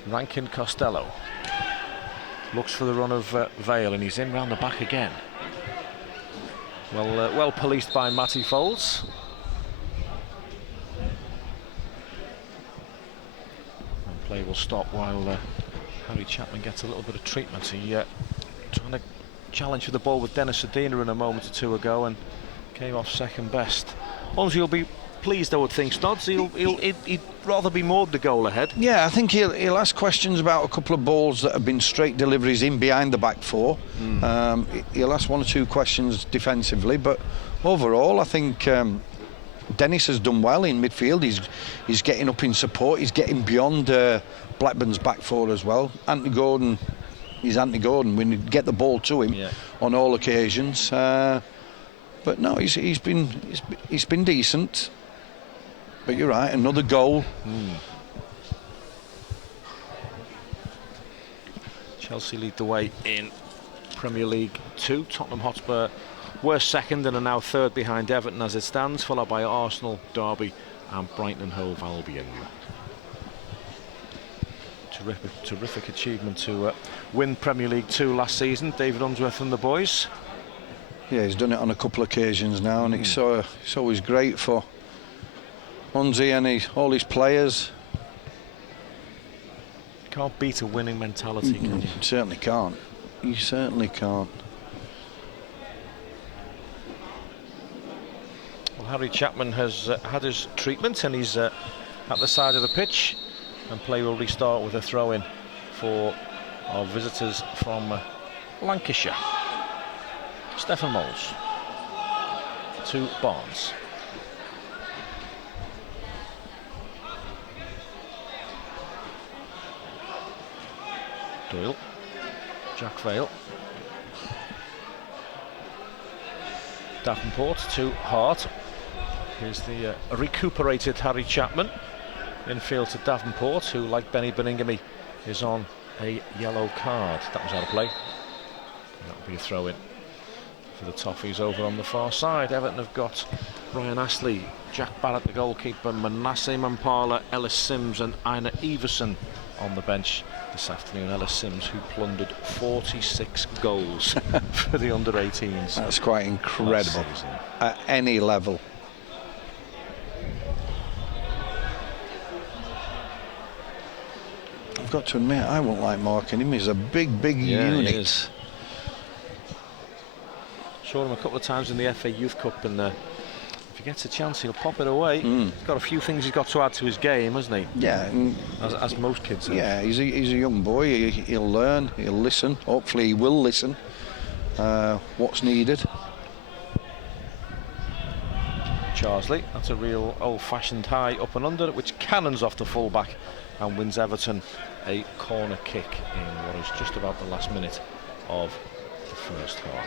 Rankin Costello looks for the run of Vale, and he's in round the back again. Well policed by Matty Foles. And play will stop while Harry Chapman gets a little bit of treatment. He trying to challenge for the ball with Dennis Adeniran a moment or two ago and came off second best. Once he'll be pleased, I would think, Snods. He'd rather be more the goal ahead. Yeah, I think he'll ask questions about a couple of balls that have been straight deliveries in behind the back four. He'll ask one or two questions defensively, but overall I think Dennis has done well in midfield. He's getting up in support, he's getting beyond Blackburn's back four as well. Anthony Gordon is Anthony Gordon when you get the ball to him on all occasions. But no, he's been decent. But you're right, another goal. Chelsea lead the way in Premier League 2. Tottenham Hotspur were second and are now third behind Everton as it stands, followed by Arsenal, Derby and Brighton and Hove Albion. Terrific achievement to win Premier League 2 last season. David Unsworth and the boys. Yeah, he's done it on a couple of occasions now, and it's always great for Unzi and all his players. Can't beat a winning mentality, can you? Certainly can't. You certainly can't. Well, Harry Chapman has had his treatment, and he's at the side of the pitch, and play will restart with a throw-in for our visitors from Lancashire. Stefan Moles to Barnes. Doyle, Jack Vale, Davenport to Hart. Here's the recuperated Harry Chapman. Infield to Davenport, who, like Benny Beningame, is on a yellow card. That was out of play. That will be a throw-in for the Toffees over on the far side. Everton have got Ryan Astley, Jack Barrett the goalkeeper, Manasseh Mampala, Ellis Sims and Einar Iversen on the bench this afternoon. Ellis Sims, who plundered 46 goals for the under-18s. That's quite incredible at any level. I've got to admit, I won't like marking him. He's a big unit. He is. Saw him a couple of times in the FA Youth Cup, and if he gets a chance, he'll pop it away. He's got a few things he's got to add to his game, hasn't he? Yeah. As most kids have. Yeah, he's a young boy. He'll learn, he'll listen. Hopefully he will listen what's needed. Charsley, that's a real old-fashioned high up and under, which cannons off the full-back and wins Everton a corner kick in what is just about the last minute of the first half.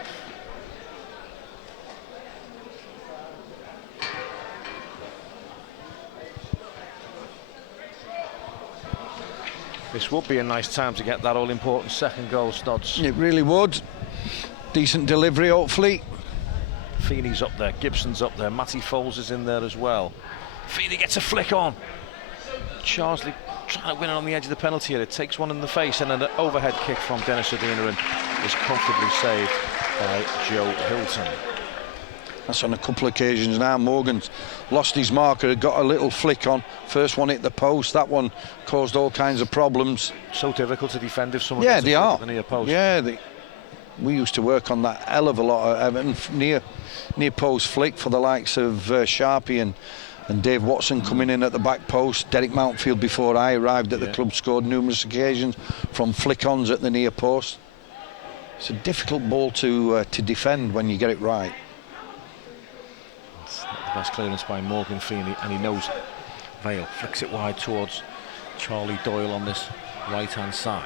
This would be a nice time to get that all-important second goal, Snods. It really would. Decent delivery, hopefully. Feeney's up there, Gibson's up there, Matty Foles is in there as well. Feeney gets a flick on. Charsley trying to win it on the edge of the penalty area. It takes one in the face, and an overhead kick from Dennis Adeniran is comfortably saved by Joe Hilton. That's on a couple of occasions now. Morgan's lost his marker, had got a little flick on. First one hit the post. That one caused all kinds of problems. So difficult to defend if someone Yeah, gets they a are. flick at the near post. Yeah, we used to work on that hell of a lot at Everton. Near post flick for the likes of Sharpie and Dave Watson coming in at the back post. Derek Mountfield, before I arrived at the club, scored numerous occasions from flick-ons at the near post. It's a difficult ball to defend when you get it right. It's not the best clearance by Morgan Feeney, and he knows Vale flicks it wide towards Charlie Doyle on this right-hand side.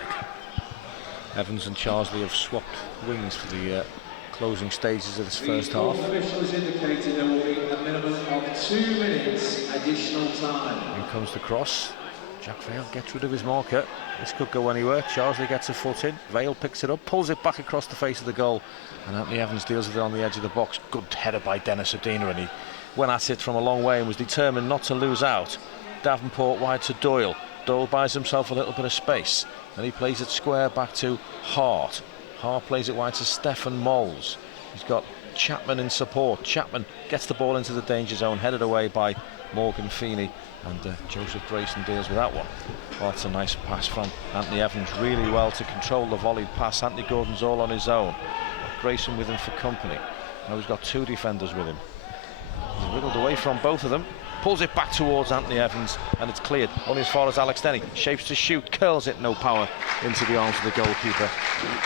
Evans and Charsley have swapped wings for the closing stages of this first half. Officials indicated there will be a minimum of 2 minutes additional time. In comes the cross. Jack Vale gets rid of his marker. This could go anywhere. Charsley gets a foot in. Vale picks it up, pulls it back across the face of the goal, and Anthony Evans deals with it on the edge of the box. Good header by Dennis Adeniran, and he went at it from a long way and was determined not to lose out. Davenport wide to Doyle. Doyle buys himself a little bit of space, and he plays it square back to Hart. Hart plays it wide to Stefan Moles. He's got Chapman in support. Chapman gets the ball into the danger zone, headed away by Morgan Feeney, and Joseph Grayson deals with that one. Oh, that's a nice pass from Anthony Evans, really well to control the volleyed pass. Anthony Gordon's all on his own. Grayson with him for company. Now he's got two defenders with him. He's wiggled away from both of them, pulls it back towards Anthony Evans, and it's cleared only as far as Alex Denny. Shapes to shoot, curls it, no power into the arms of the goalkeeper.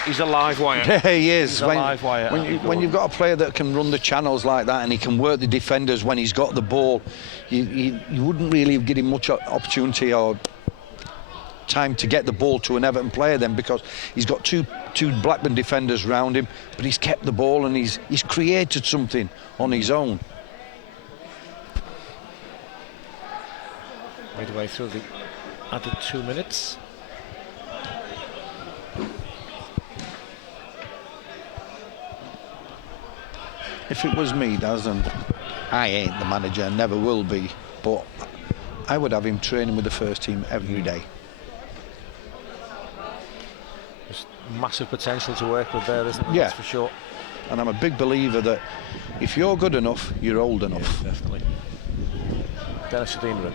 He's a live wire. Yeah, he is. He's a live wire. When you've got a player that can run the channels like that, and he can work the defenders when he's got the ball, you wouldn't really give him much opportunity or time to get the ball to an Everton player then, because he's got two Blackburn defenders round him, but he's kept the ball and he's created something on his own. Midway through the added 2 minutes. If it was me, Daz, and I ain't the manager and never will be, but I would have him training with the first team every day. There's massive potential to work with there, isn't there? Yeah. That's for sure. And I'm a big believer that if you're good enough, you're old enough. Yeah, definitely. Dennis Adeniran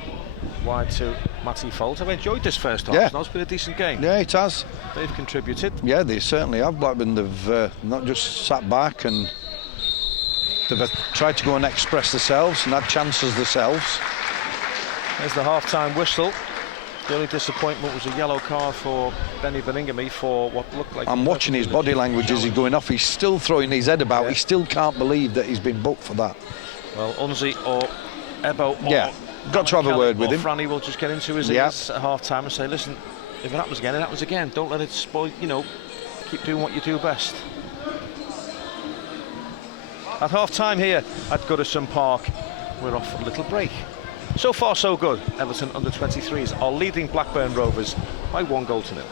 wide to Matty Foles. I've enjoyed this first half. Yeah. It's been a decent game. Yeah, it has. They've contributed. Yeah, they certainly have. Blackburn, they've not just sat back, and they've tried to go and express themselves and had chances themselves. There's the half-time whistle. The only disappointment was a yellow card for Benny Beningame for what looked like... I'm watching his body language as he's going off. He's still throwing his head about. Yeah. He still can't believe that he's been booked for that. Well, Unzi or Ebo or... Yeah, got to have a word with him. Franny will just get into his ears at half-time and say, listen, if it happens again, it happens again. Don't let it spoil, you know, keep doing what you do best. At half-time here at Goodison Park, we're off for a little break. So far, so good. Everton under-23s are leading Blackburn Rovers by 1-0.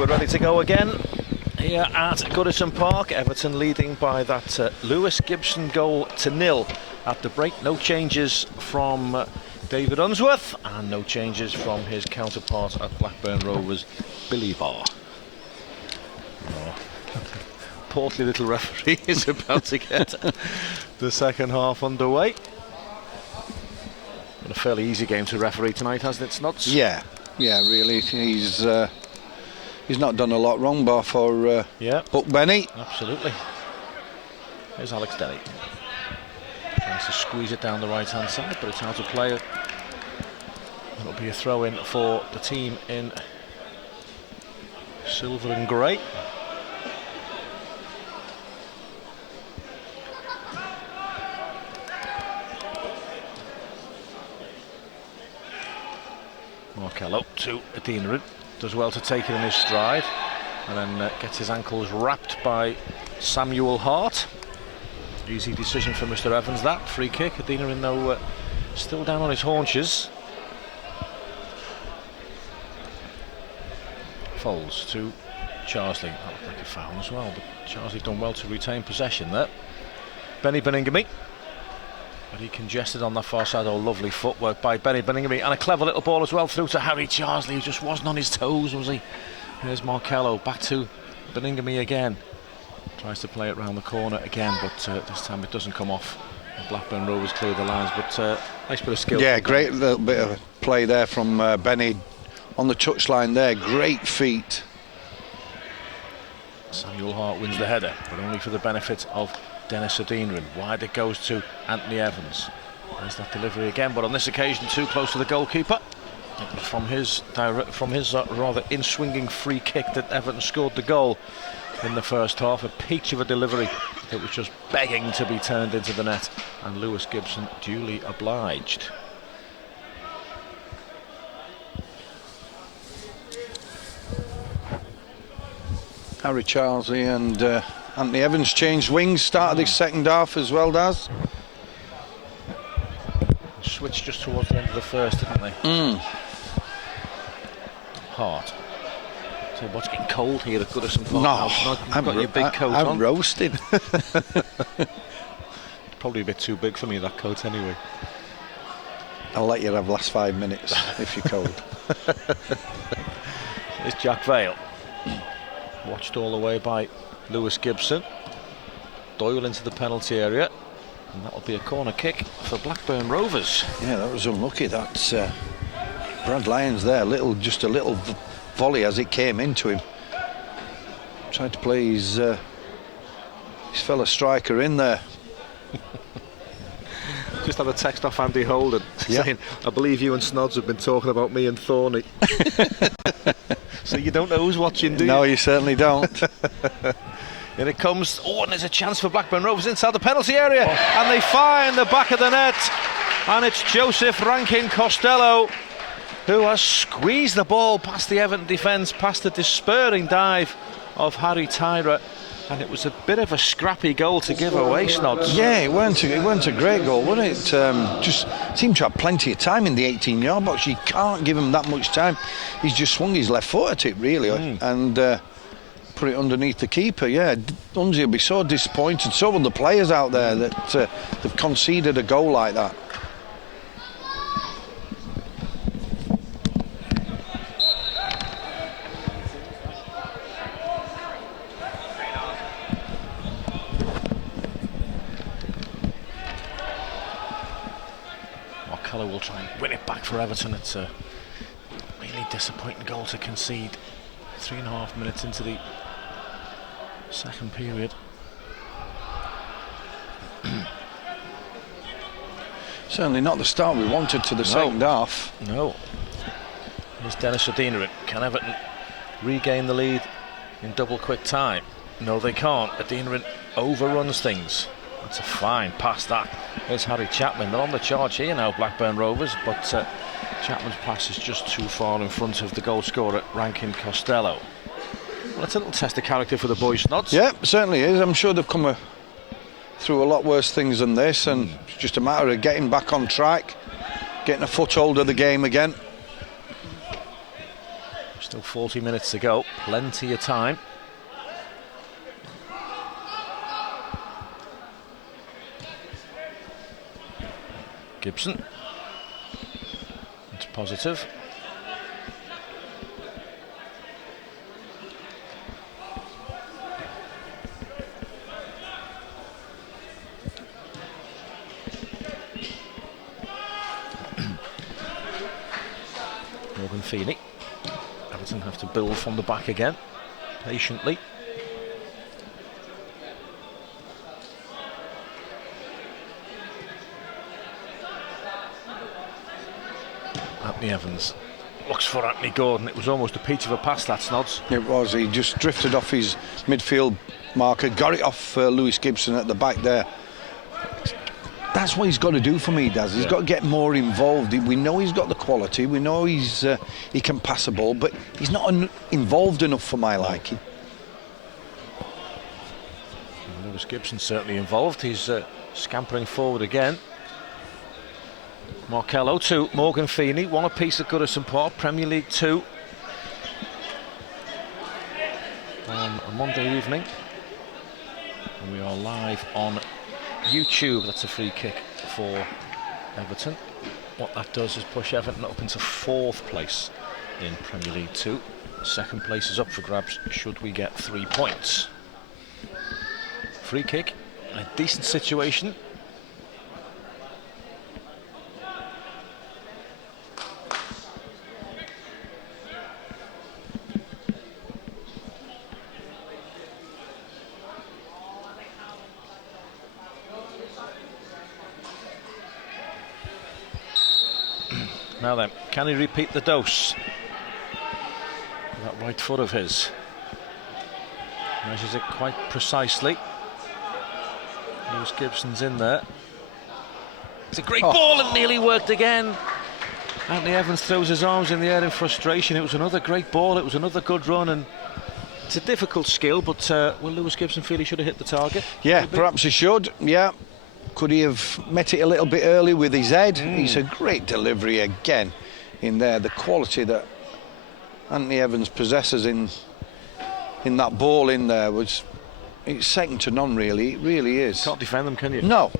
we're ready to go again here at Goodison Park. Everton leading by that Lewis Gibson goal to 0 at the break. No changes from David Unsworth and no changes from his counterpart at Blackburn Rovers, Billy Barr. Oh. Portly little referee is about to get the second half underway. Been a fairly easy game to referee tonight, hasn't it, Snods? Yeah, really. He's not done a lot wrong, bar for Buck Benny. Absolutely. Here's Alex Denny. Tries to squeeze it down the right-hand side, but it's out of play. It'll be a throw-in for the team in silver and grey. Markello to Adinarin, does well to take it in his stride and then gets his ankles wrapped by Samuel Hart. Easy decision for Mr. Evans, that free kick. Adinarin though still down on his haunches. Folds to Charsley, that looked like a foul as well, but Charsley done well to retain possession there. Benny Beningame. But he congested on the far side. Oh, lovely footwork by Benny Beningame, and a clever little ball as well through to Harry Charsley, who just wasn't on his toes, was he? Here's Markello, back to Beningame again. Tries to play it round the corner again, but this time it doesn't come off. Blackburn Rovers clear the lines, but nice bit of skill. Yeah, great little bit of play there from Benny on the touchline there. Great feet. Samuel Hart wins the header, but only for the benefit of Dennis Adinarin. Wide it goes to Anthony Evans. There's that delivery again, but on this occasion too close to the goalkeeper. From his rather in-swinging free kick that Everton scored the goal in the first half. A peach of a delivery that was just begging to be turned into the net, and Lewis Gibson duly obliged. Harry Charsley and Anthony Evans changed wings, started this second half as well, Daz. Switched just towards the end of the first, didn't they? Hart. So what's getting cold here at Goodison Park? No, You've got your big coat I'm on. roasted. Probably a bit too big for me, that coat, anyway. I'll let you have last 5 minutes if you're cold. It's Jack Vale. Watched all the way by Lewis Gibson. Doyle into the penalty area, and that'll be a corner kick for Blackburn Rovers. Yeah, that was unlucky. That's Brad Lyons there. Just a little volley as it came into him. Tried to play his fellow striker in there. Just had a text off Andy Holden saying, I believe you and Snods have been talking about me and Thorny. So you don't know who's watching, do you? No, you certainly don't. And it comes, and there's a chance for Blackburn Rovers inside the penalty area, and they find the back of the net, and it's Joseph Rankin Costello who has squeezed the ball past the Everton defence, past the despairing dive of Harry Tyra, and it was a bit of a scrappy goal to give away, Snods. Yeah, it weren't a great goal, was it? Just seemed to have plenty of time in the 18-yard box. You can't give him that much time. He's just swung his left foot at it, really, and put it underneath the keeper. Yeah, Unzi will be so disappointed. So will the players out there that they've conceded a goal like that. Will try and win it back for Everton. It's a really disappointing goal to concede 3.5 minutes into the second period. Certainly not the start we wanted to the second half. No. Here's Dennis Adinarin. Can Everton regain the lead in double quick time? No, they can't. Adinarin overruns things. It's a fine pass, that. There's Harry Chapman. They're on the charge here now, Blackburn Rovers, but Chapman's pass is just too far in front of the goal scorer, Rankin Costello. Well, it's a little test of character for the boys, Snods. Yeah, certainly is. I'm sure they've come through a lot worse things than this, and it's just a matter of getting back on track, getting a foothold of the game again. Still 40 minutes to go, plenty of time. Gibson. It's positive. Morgan Feeney. Everton have to build from the back again, patiently. Anthony Evans looks for Anthony Gordon. It was almost a peach of a pass, that, Snods. It was. He just drifted off his midfield marker, got it off Lewis Gibson at the back there. That's what he's got to do for me, Daz. He's got to get more involved. We know he's got the quality. We know he can pass a ball, but he's not involved enough for my liking. Lewis Gibson certainly involved. He's scampering forward again. Markello to Morgan Feeney. One apiece at Goodison Park, Premier League 2. On a Monday evening. And we are live on YouTube. That's a free kick for Everton. What that does is push Everton up into 4th place in Premier League 2. 2nd place is up for grabs should we get 3 points. Free kick, a decent situation. Now then, can he repeat the dose? That right foot of his. Measures it quite precisely. Lewis Gibson's in there. It's a great ball, and nearly worked again. Anthony Evans throws his arms in the air in frustration. It was another great ball, it was another good run, and it's a difficult skill, but will Lewis Gibson feel he should have hit the target? Yeah, perhaps he should, yeah. Could he have met it a little bit early with his head? It's a great delivery again in there. The quality that Anthony Evans possesses in that ball in there it's second to none, really. It really is. Can't defend them, can you? No.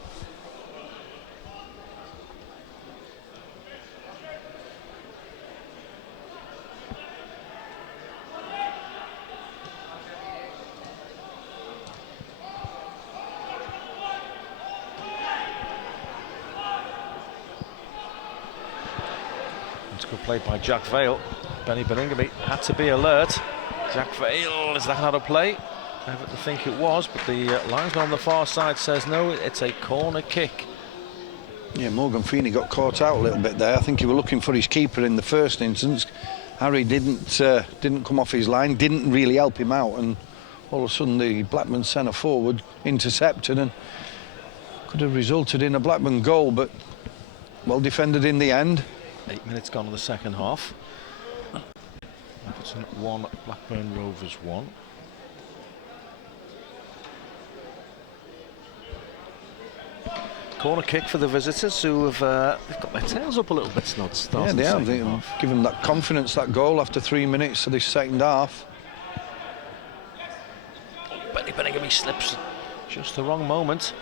Good play by Jack Vale. Benny Beningame had to be alert. Jack Vale, is that how to play? Everton think it was, but the linesman on the far side says no, it's a corner kick. Yeah, Morgan Feeney got caught out a little bit there. I think he was looking for his keeper in the first instance. Harry didn't come off his line, didn't really help him out, and all of a sudden the Blackburn centre forward intercepted and could have resulted in a Blackburn goal, but well defended in the end. 8 minutes gone in the second half. Everton 1, Blackburn Rovers 1. Corner kick for the visitors, who have they've got their tails up a little bit. Yeah, they have. They've given them that confidence, that goal after 3 minutes of this second half. Benny Beningame slips just the wrong moment.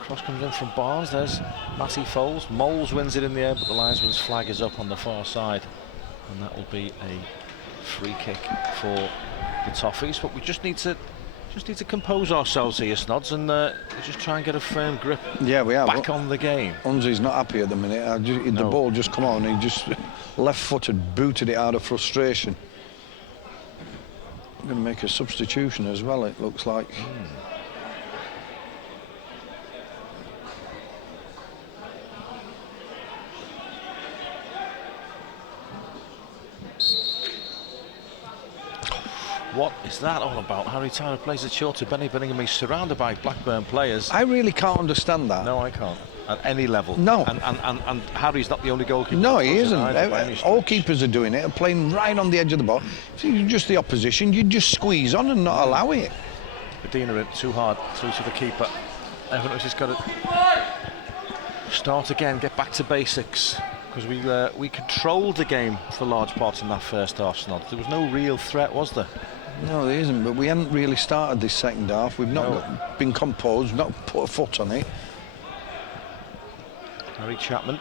Cross comes in from Barnes. There's Matty Foles. Moles wins it in the air, but the linesman's flag is up on the far side, and that will be a free kick for the Toffees. But we just need to compose ourselves here, Snods, and just try and get a firm grip. Yeah, we are back on the game. Unzi's not happy at the minute. The ball just come on. He just left-footed booted it out of frustration. Going to make a substitution as well, it looks like. What is that all about? Harry Tyler plays it short to Benny Beningame. He's surrounded by Blackburn players. I really can't understand that. No, I can't. At any level. No. And Harry's not the only goalkeeper. No, he isn't. All keepers are doing it, playing right on the edge of the ball. If you're just the opposition, you just squeeze on and not allow it. Medina in too hard, through to the keeper. Everton has just got to start again, get back to basics. because we controlled the game for large parts in that first half, Snod. There was no real threat, was there? No, there isn't, but we haven't really started this second half. We've not been composed, not put a foot on it. Harry Chapman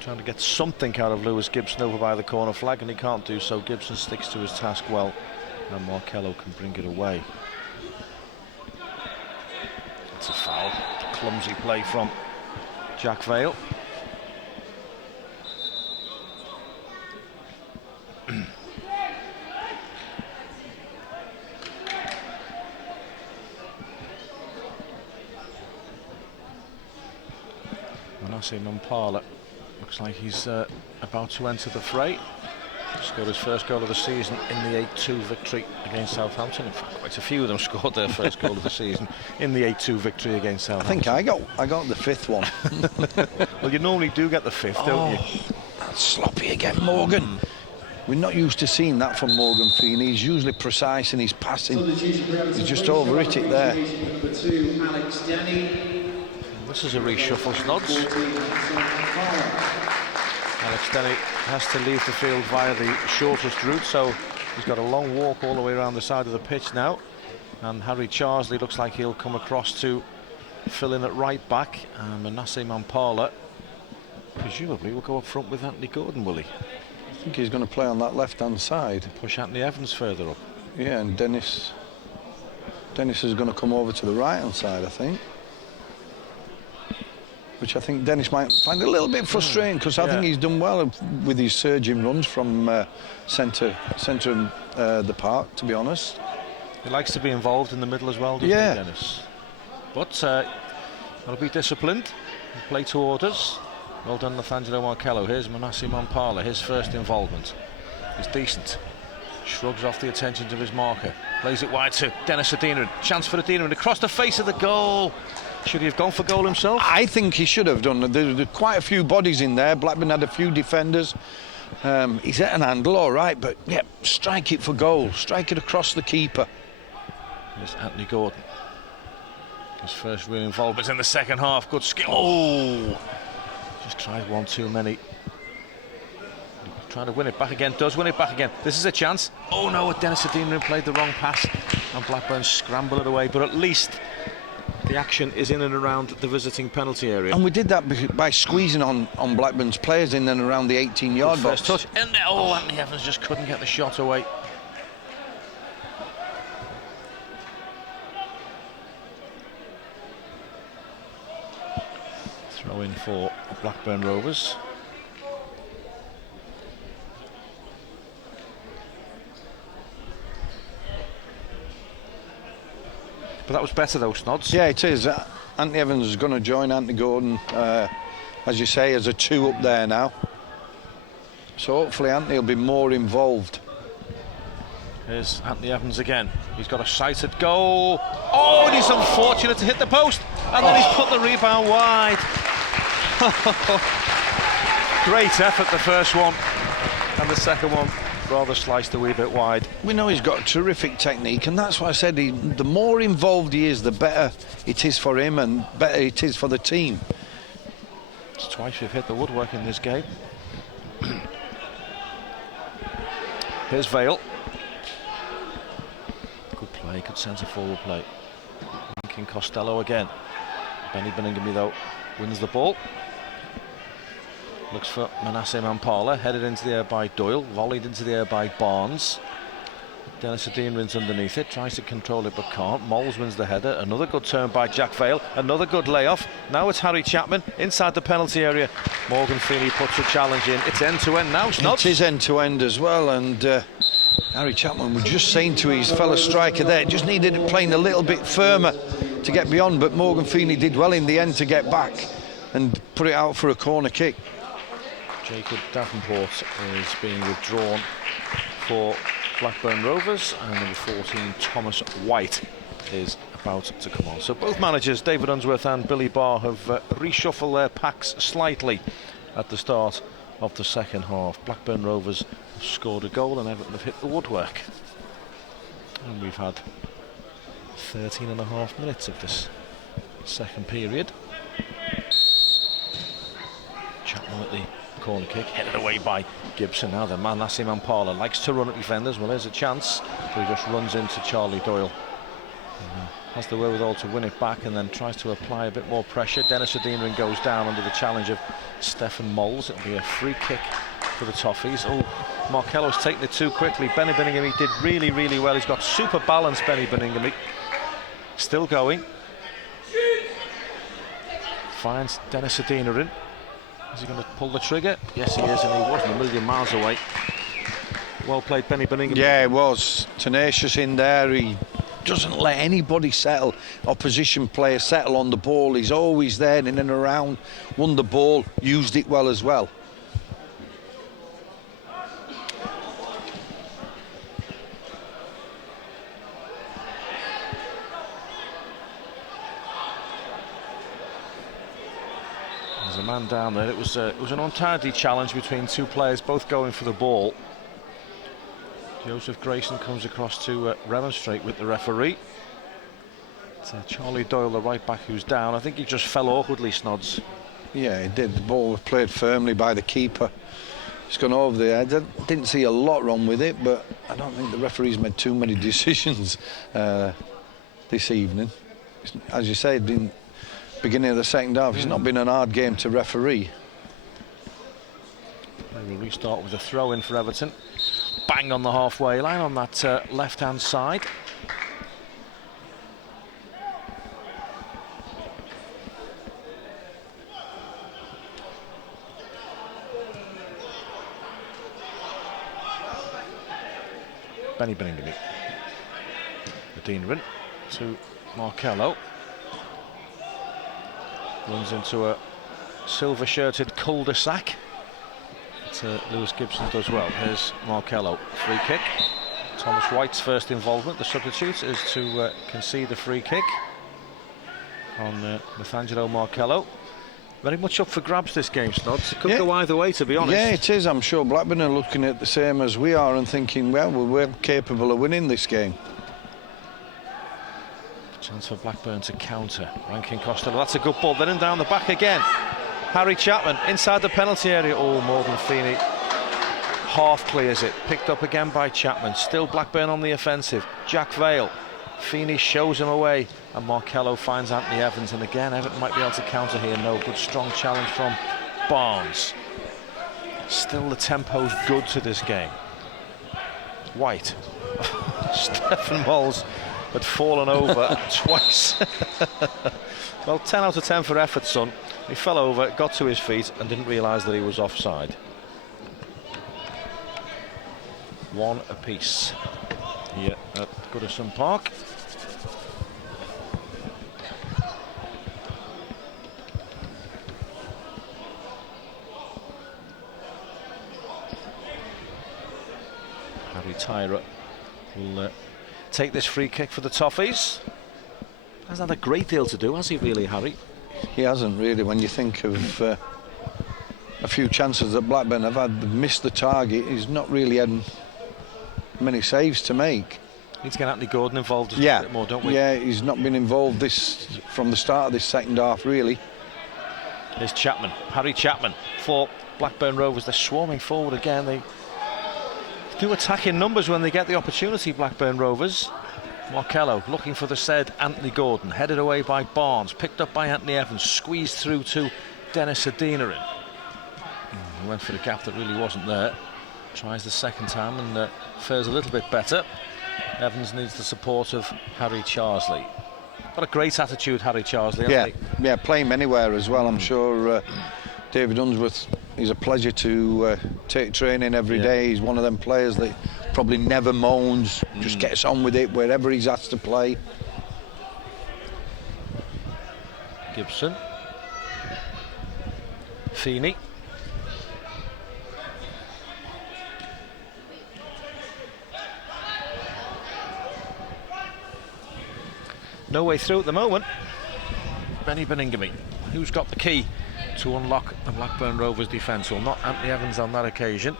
trying to get something out of Lewis Gibson over by the corner flag, and he can't do so. Gibson sticks to his task well, and Markello can bring it away. It's a foul. Clumsy play from Jack Vale. Manasseh Mampala looks like he's about to enter the fray. Scored his first goal of the season in the 8-2 victory against Southampton. In fact, quite a few of them scored their first goal of the season in the 8-2 victory against Southampton. I think I got the fifth one. Well, you normally do get the fifth, don't you? That's sloppy again, Morgan. We're not used to seeing that from Morgan Feeney. He's usually precise in his passing. He's just overhit it there. This is a reshuffle, Snods. Alex Denny has to leave the field via the shortest route, so he's got a long walk all the way around the side of the pitch now. And Harry Charsley looks like he'll come across to fill in at right back. And Manasseh Mampala presumably will go up front with Anthony Gordon, will he? I think he's going to play on that left-hand side. Push Anthony Evans further up. Yeah, and Dennis is going to come over to the right-hand side, I think. Which I think Dennis might find a little bit frustrating, because I think he's done well with his surging runs from centre the park, to be honest. He likes to be involved in the middle as well, doesn't he, Dennis? But he'll be disciplined and play to orders. Well done, Nathaniel Markello. Here's Manasseh Mampala. His first involvement is decent. Shrugs off the attentions of his marker. Plays it wide to Dennis Adina. Chance for Adina, and across the face of the goal. Should he have gone for goal himself? I think he should have done. There's quite a few bodies in there. Blackburn had a few defenders. He's at an handle, all right, but yeah, strike it for goal. Strike it across the keeper. Here's Anthony Gordon. His first real involvement in the second half. Good skill. Oh! Just tried one too many. Trying to win it back again. Does win it back again. This is a chance. Oh no, Dennis Adina played the wrong pass, and Blackburn scramble it away, but at least the action is in and around the visiting penalty area. And we did that by squeezing on Blackburn's players in and around the 18-yard box. First touch, and Anthony Evans just couldn't get the shot away. Throw in for Blackburn Rovers. But that was better though, Snods. Yeah, it is. Anthony Evans is going to join Anthony Gordon, as you say, as a 2 up there now. So hopefully Anthony will be more involved. Here's Anthony Evans again. He's got a sighted goal. Oh, and he's unfortunate to hit the post. And then he's put the rebound wide. Great effort, the first one. And the second one rather sliced a wee bit wide. We know he's got a terrific technique, and that's why I said the more involved he is, the better it is for him and better it is for the team. It's twice we've hit the woodwork in this game. Here's Vale. Good play, good centre forward play. King Costello again. Benny Beningame though wins the ball. Looks for Manasseh Mampala, headed into the air by Doyle, volleyed into the air by Barnes. Dennis Adina wins underneath it, tries to control it but can't. Moles wins the header, another good turn by Jack Vale, another good layoff. Now it's Harry Chapman inside the penalty area. Morgan Feeney puts a challenge in. It's end-to-end now, Snods. It is end-to-end as well, and Harry Chapman was just saying to his fellow striker there, just needed it playing a little bit firmer to get beyond, but Morgan Feeney did well in the end to get back and put it out for a corner kick. Jacob Davenport is being withdrawn for Blackburn Rovers, and number 14 Thomas White is about to come on. So both managers, David Unsworth and Billy Barr, have reshuffled their packs slightly at the start of the second half. Blackburn Rovers have scored a goal and Everton have hit the woodwork, and we've had 13.5 minutes of this second period. Chapman at the corner kick, headed away by Gibson. Now the man, Nassim Ampala, likes to run at defenders. Well, there's a chance, but he just runs into Charlie Doyle. Has the wherewithal to win it back and then tries to apply a bit more pressure. Dennis Adeniran goes down under the challenge of Stefan Moles. It'll be a free kick for the Toffees. Oh, Markello's taken it too quickly. Benny Beningame did really, really well. He's got super balance, Benny Beningame. Still going. Finds Dennis Adeniran. Is he going to pull the trigger? Yes, he is, and he wasn't a million miles away. Well played, Benny Beningame. Yeah, it was tenacious in there. He doesn't let anybody settle, opposition player settle on the ball. He's always there in and around, won the ball, used it well as well. There's a man down there. It was an untidy challenge between two players, both going for the ball. Joseph Grayson comes across to remonstrate with the referee. It's Charlie Doyle, the right back, who's down. I think he just fell awkwardly, Snods. Yeah, he did. The ball was played firmly by the keeper. It's gone over there. I didn't see a lot wrong with it, but I don't think the referee's made too many decisions this evening. As you say, in beginning of the second half, it's not been an hard game to referee. They will restart with a throw-in for Everton. Bang on the halfway line on that left-hand side. Benny Beningame. Adeniran to Markello. Runs into a silver-shirted cul-de-sac. Lewis Gibson does well. Here's Markello, free kick. Thomas White's first involvement, the substitute, is to concede the free kick on Nathaniel Markello. Very much up for grabs this game, Snods. It could go either way, to be honest. Yeah, it is. I'm sure Blackburn are looking at the same as we are and thinking, well, we're capable of winning this game. Chance for Blackburn to counter. Rankin Costello, that's a good ball. Then and down the back again. Harry Chapman inside the penalty area. Oh, Morgan Feeney half clears it. Picked up again by Chapman. Still Blackburn on the offensive. Jack Vale. Feeney shows him away, and Markello finds Anthony Evans. And again, Everton might be able to counter here. No, good strong challenge from Barnes. Still the tempo's good to this game. White. Stefan Moles had fallen over twice. Well, 10 out of 10 for effort, son. He fell over, got to his feet, and didn't realise that he was offside. One apiece here at Goodison Park. Harry Tyra will take this free kick for the Toffees. Hasn't had a great deal to do, has he really, Harry? He hasn't really. When you think of a few chances that Blackburn have had, missed the target, he's not really had many saves to make. Need to get Anthony Gordon involved a bit more, don't we? Yeah, he's not been involved from the start of this second half, really. Here's Chapman, Harry Chapman for Blackburn Rovers. They're swarming forward again. They do attack in numbers when they get the opportunity, Blackburn Rovers. Markello looking for the said Anthony Gordon, headed away by Barnes, picked up by Anthony Evans, squeezed through to Dennis Adeniran. He went for the gap that really wasn't there. Tries the second time and fares a little bit better. Evans needs the support of Harry Charsley. Got a great attitude, Harry Charsley, hasn't he? Yeah, play him anywhere as well. I'm sure David Unsworth, he's a pleasure to take training every day. He's one of them players that probably never moans, just gets on with it wherever he's asked to play. Gibson. Feeney. No way through at the moment. Benny Beningame. Who's got the key to unlock the Blackburn Rovers defence? Well, not Anthony Evans on that occasion.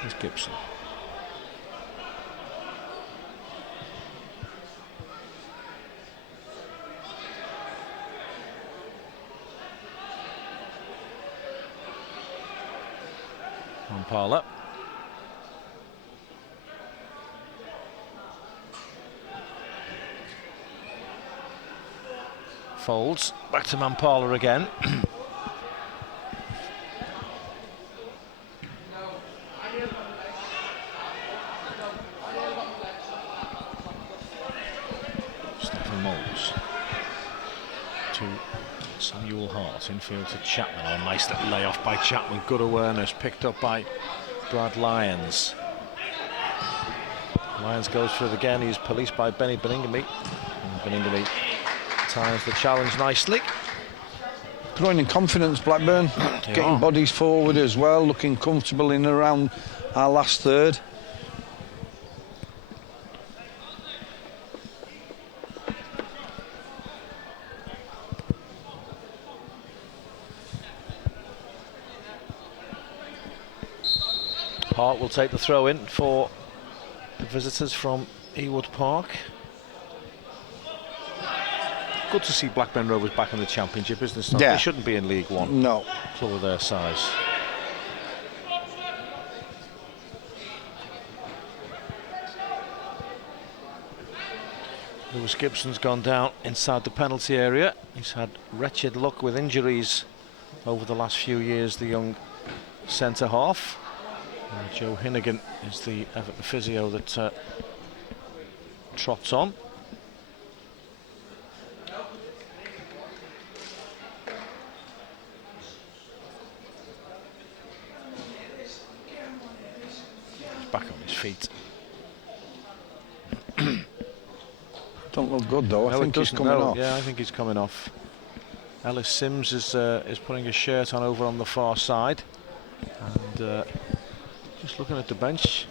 Here's Gibson. Mampala. Folds back to Mampala again. Stephen Moles to Samuel Hart, infield to Chapman. Oh, nice little layoff by Chapman. Good awareness, picked up by Brad Lyons. Lyons goes for it again. He's policed by Benny Beningame. And Beningame times the challenge nicely. Growing in confidence, Blackburn. Getting bodies forward as well, looking comfortable in around our last third. Hart will take the throw in for the visitors from Ewood Park. Good to see Blackburn Rovers back in the Championship, isn't it? Yeah. They shouldn't be in League One. No. Club of their size. Lewis Gibson's gone down inside the penalty area. He's had wretched luck with injuries over the last few years, the young centre half. Joe Hinnigan is the Everton physio that trots on. He's back on his feet. Don't look good though. I think he's coming off. Yeah, I think he's coming off. Ellis Sims is putting his shirt on over on the far side, and just looking at the bench,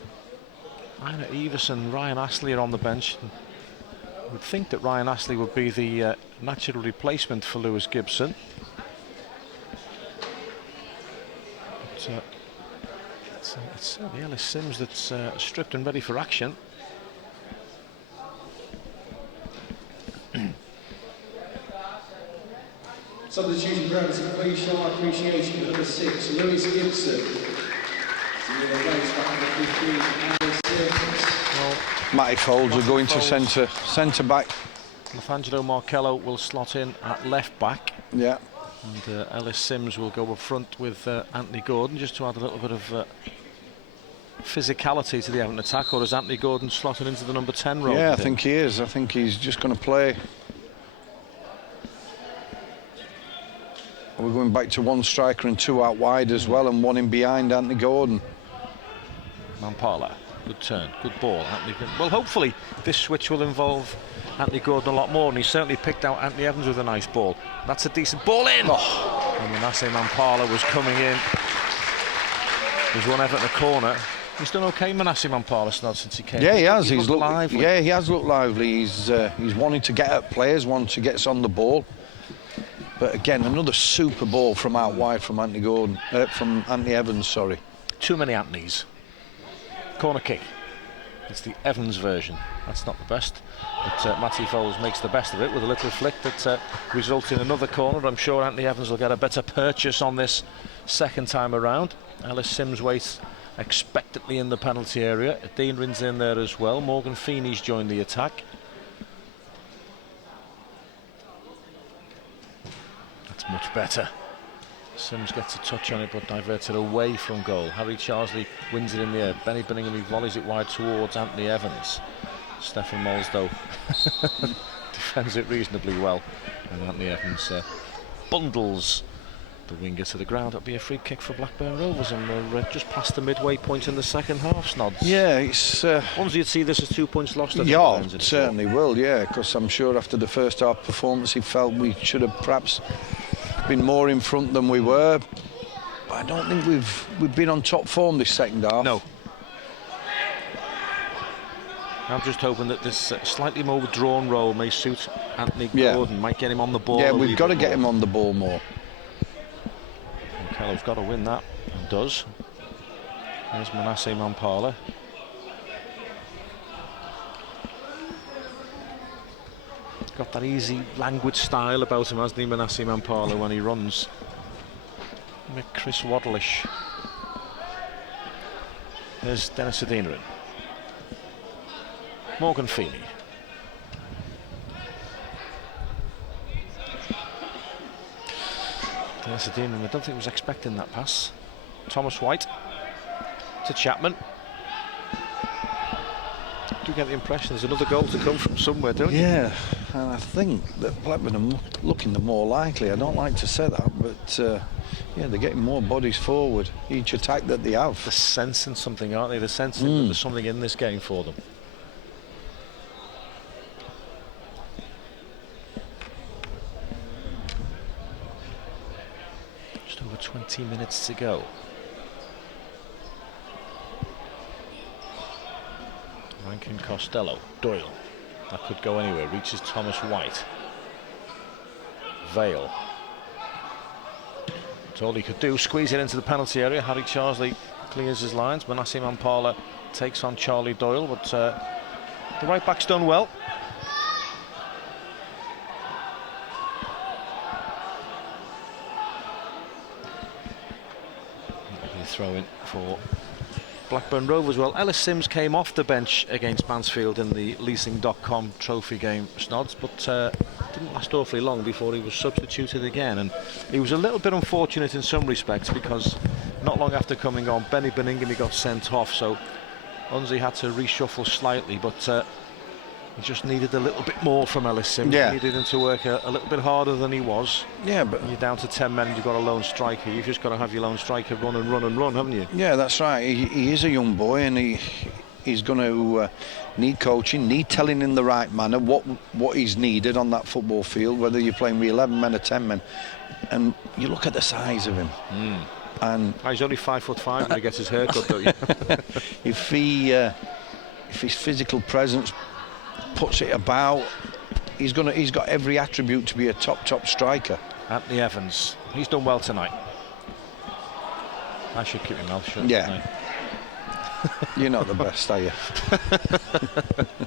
Einar Everson, Ryan Astley are on the bench. I would think that Ryan Astley would be the natural replacement for Lewis Gibson. But, it's certainly Ellis Sims that's stripped and ready for action. Substitution gravity, please show our appreciation to number 6, Lewis Gibson. Matty Folds are going to centre back. Lafangelo Marcello will slot in at left back. Yeah. And Ellis Sims will go up front with Anthony Gordon, just to add a little bit of physicality to the Everton attack. Or is Anthony Gordon slotted into the number 10 role? Yeah, I think he is. I think he's just going to play. We're going back to one striker and two out wide as well, and one in behind Anthony Gordon. Mampala, good turn, good ball. Well, hopefully this switch will involve Anthony Gordon a lot more, and he certainly picked out Anthony Evans with a nice ball. That's a decent ball in. Oh. And Manasseh Mampala was coming in. There's one Everton a corner. He's done okay, Manasseh Mampala, since he came. Yeah, he has. He's looked lively. Yeah, he has looked lively. He's wanting to get at players once he gets on the ball. But again, another super ball from out wide from Anthony Gordon, from Anthony Evans. Sorry. Too many Anthonys. Corner kick. It's the Evans version. That's not the best, but Matty Folds makes the best of it with a little flick that results in another corner. I'm sure Anthony Evans will get a better purchase on this second time around. Ellis Sims waits expectantly in the penalty area. Dean Rin's in there as well. Morgan Feeney's joined the attack. That's much better. Sims gets a touch on it but diverts it away from goal. Harry Charsley wins it in the air. Benny Benningham volleys it wide towards Anthony Evans. Stephen Moles though defends it reasonably well, and Anthony Evans bundles the winger to the ground. That'll be a free kick for Blackburn Rovers, and we're just past the midway point in the second half, Snods. Yeah, it's... Once you'd see this as 2 points lost. Yeah, certainly will, yeah, because I'm sure after the first half performance he felt we should have perhaps been more in front than we were. But I don't think we've been on top form this second half. No. I'm just hoping that this slightly more withdrawn role may suit Anthony Gordon, might get him on the ball. Yeah, we've got to get him on the ball more. Kello's got to win that, and does. There's Manasseh Mampala. Got that easy, languid style about him, hasn't he, Manasseh Mampala, when he runs. A bit Chris Waddle-ish. There's Dennis Adeniran. Morgan Feeney. Dennis Adeniran, I don't think he was expecting that pass. Thomas White to Chapman. Do get the impression there's another goal to come from somewhere, don't you? Yeah, and I think that Blackburn are looking the more likely. I don't like to say that, but yeah, they're getting more bodies forward each attack that they have. They're sensing something, aren't they? They're sensing that there's something in this game for them. Just over 20 minutes to go. Rankin Costello, Doyle, that could go anywhere, reaches Thomas White. Vale. That's all he could do, squeeze it into the penalty area. Harry Charsley clears his lines. Manasseh Mampala takes on Charlie Doyle, but the right back's done well. Throw in for Blackburn Rovers. Well, Ellis Sims came off the bench against Mansfield in the leasing.com trophy game, Snods, but didn't last awfully long before he was substituted again, and he was a little bit unfortunate in some respects because not long after coming on, Benny Beningame got sent off, so Unzi had to reshuffle slightly, but he just needed a little bit more from Ellis Sims. Yeah. He needed him to work a little bit harder than he was. Yeah, but When you're down to 10 men and you've got a lone striker, you've just got to have your lone striker run and run and run, haven't you? yeah, that's right. He is a young boy, and he's going to need coaching, need telling in the right manner what is needed on that football field, whether you're playing with 11 men or 10 men. And you look at the size of him. And he's only 5'5" when he gets his haircut, don't you? if his physical presence puts it about, he's got every attribute to be a top striker. Anthony Evans, he's done well tonight. I should keep my mouth shut. Yeah. You're not the best, are you?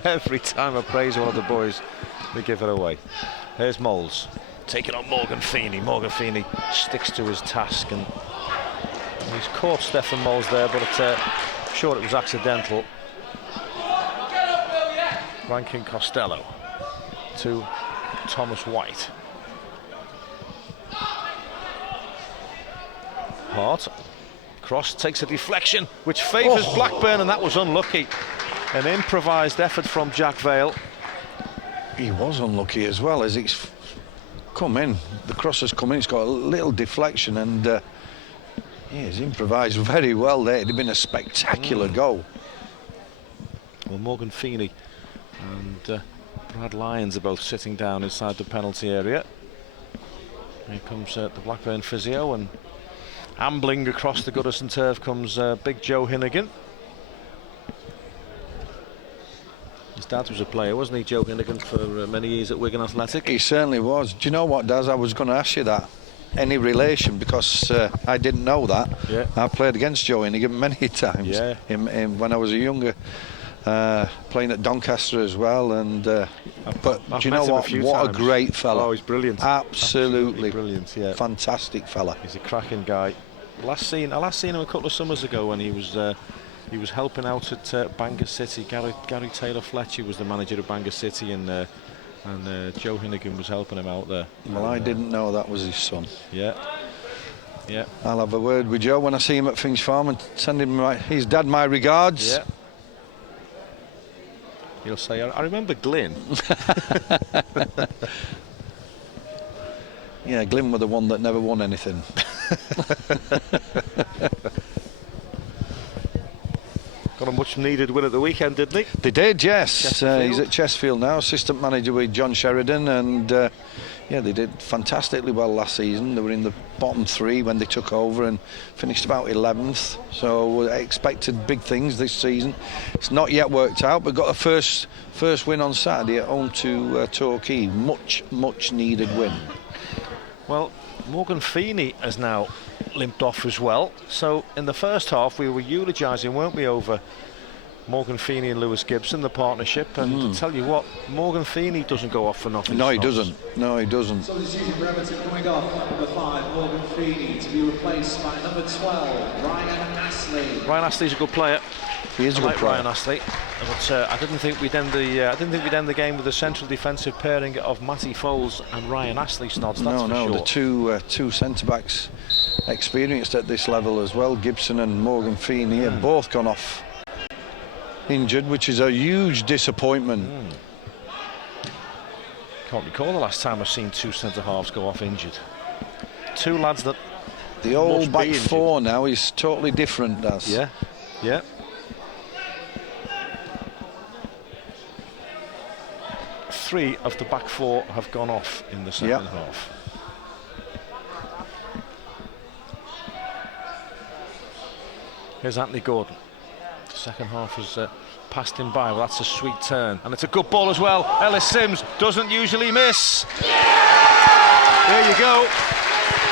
Every time I praise one of the boys, they give it away. Here's Moles taking on Morgan Feeney. Morgan Feeney sticks to his task, and he's caught Stefan Moles there, but I'm sure it was accidental. Rankin Costello to Thomas White. Hart. Cross takes a deflection which favours Blackburn, and that was unlucky. An improvised effort from Jack Vale. He was unlucky as well as it's come in. The cross has come in, it's got a little deflection, and yeah, he's improvised very well there. It'd have been a spectacular goal. Well, Morgan Feeney and Brad Lyons are both sitting down inside the penalty area. Here comes the Blackburn physio, and ambling across the Goodison turf comes big Joe Hinnigan. His dad was a player, wasn't he, Joe Hinnigan, for many years at Wigan Athletic? He certainly was. Do you know what, Daz? I was going to ask you that. Any relation, because I didn't know that. Yeah. I played against Joe Hinnigan many times. Yeah. When I was a younger, playing at Doncaster as well. And but I've do you know met him what? a few What times. a great fella! Oh, he's brilliant. Absolutely brilliant. Yeah, fantastic fella. he's a cracking guy. I last seen him a couple of summers ago when he was helping out at Bangor City. Gary Taylor Fletcher was the manager of Bangor City, and Joe Hinnigan was helping him out there. Well, I didn't know that was his son. Yeah. Yeah. I'll have a word with Joe when I see him at Finch Farm and send him his dad my regards. Yeah. He'll say, I remember Glyn. Yeah, Glyn were the one that never won anything. Got a much needed win at the weekend, didn't he? They did, yes. Chesterfield. He's at Chesterfield now, assistant manager with John Sheridan, and yeah, they did fantastically well last season. They were in the bottom three when they took over and finished about 11th. So I expected big things this season. It's not yet worked out, but got a first win on Saturday at home to Torquay. Much needed win. Well, Morgan Feeney has now limped off as well. So in the first half we were eulogising, weren't we, over Morgan Feeney and Lewis Gibson, the partnership, and to tell you what, Morgan Feeney doesn't go off for nothing. No, he Snots. doesn't. No, he doesn't. Substitution for Everton coming off, number 5, Morgan Feeney, to be replaced by number 12, Ryan Aston. Ryan Astley's a good player. He is a good player. Ryan Astley, but I didn't think we'd end the game with a central defensive pairing of Matty Foles and Ryan Astley, Snods. That's for sure. The two centre backs experienced at this level as well. Gibson and Morgan Feeney have both gone off injured, which is a huge disappointment. Can't recall the last time I've seen two centre halves go off injured. Two lads that the old back four now is totally different. That's yeah. Three of the back four have gone off in the second half. Here's Anthony Gordon. The second half has passed him by. Well, that's a sweet turn, and it's a good ball as well. Ellis Sims doesn't usually miss. There you go.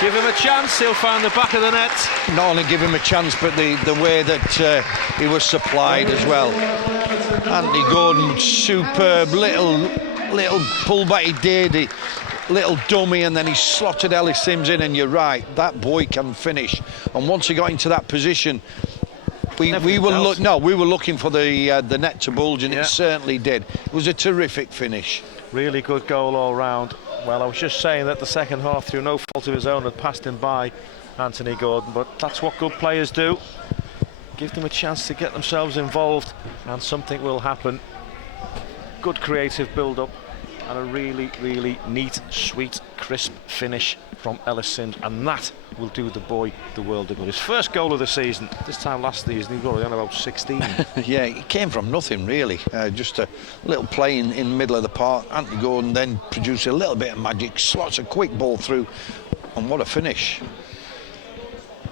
Give him a chance, he'll find the back of the net. Not only give him a chance, but the way that he was supplied as well. Anthony Gordon, superb little pullback he did, little dummy, and then he slotted Ellis Sims in. And you're right, that boy can finish. And once he got into that position, we were looking for the net to bulge, and it certainly did. It was a terrific finish. Really good goal all round. Well, I was just saying that the second half, through no fault of his own, had passed him by, Anthony Gordon, but that's what good players do. Give them a chance to get themselves involved and something will happen. Good creative build-up and a really, really neat, sweet, crisp finish from Ellis Sims, and that will do the boy the world of good. His first goal of the season. This time last season he got on about 16. Yeah, it came from nothing really. Just a little play in the middle of the park. Anthony Gordon then produced a little bit of magic, slots a quick ball through, and what a finish.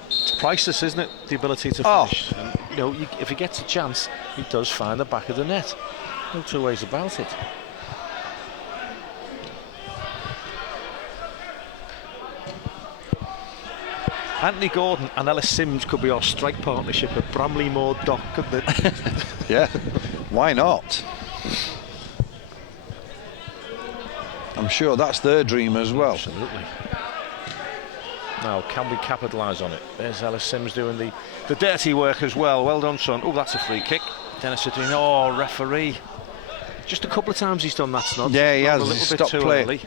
It's priceless, isn't it? The ability to finish. And, you know, if he gets a chance, he does find the back of the net. No two ways about it. Anthony Gordon and Ellis Sims could be our strike partnership at Bramley Moor Dock, couldn't it? Yeah, why not? I'm sure that's their dream as well. Absolutely. Now, can we capitalise on it? There's Ellis Sims doing the dirty work as well. Well done, son. Oh, that's a free kick. Dennis Adrien. Oh, referee. Just a couple of times he's done that, Snod. Yeah, he has. A little bit too early.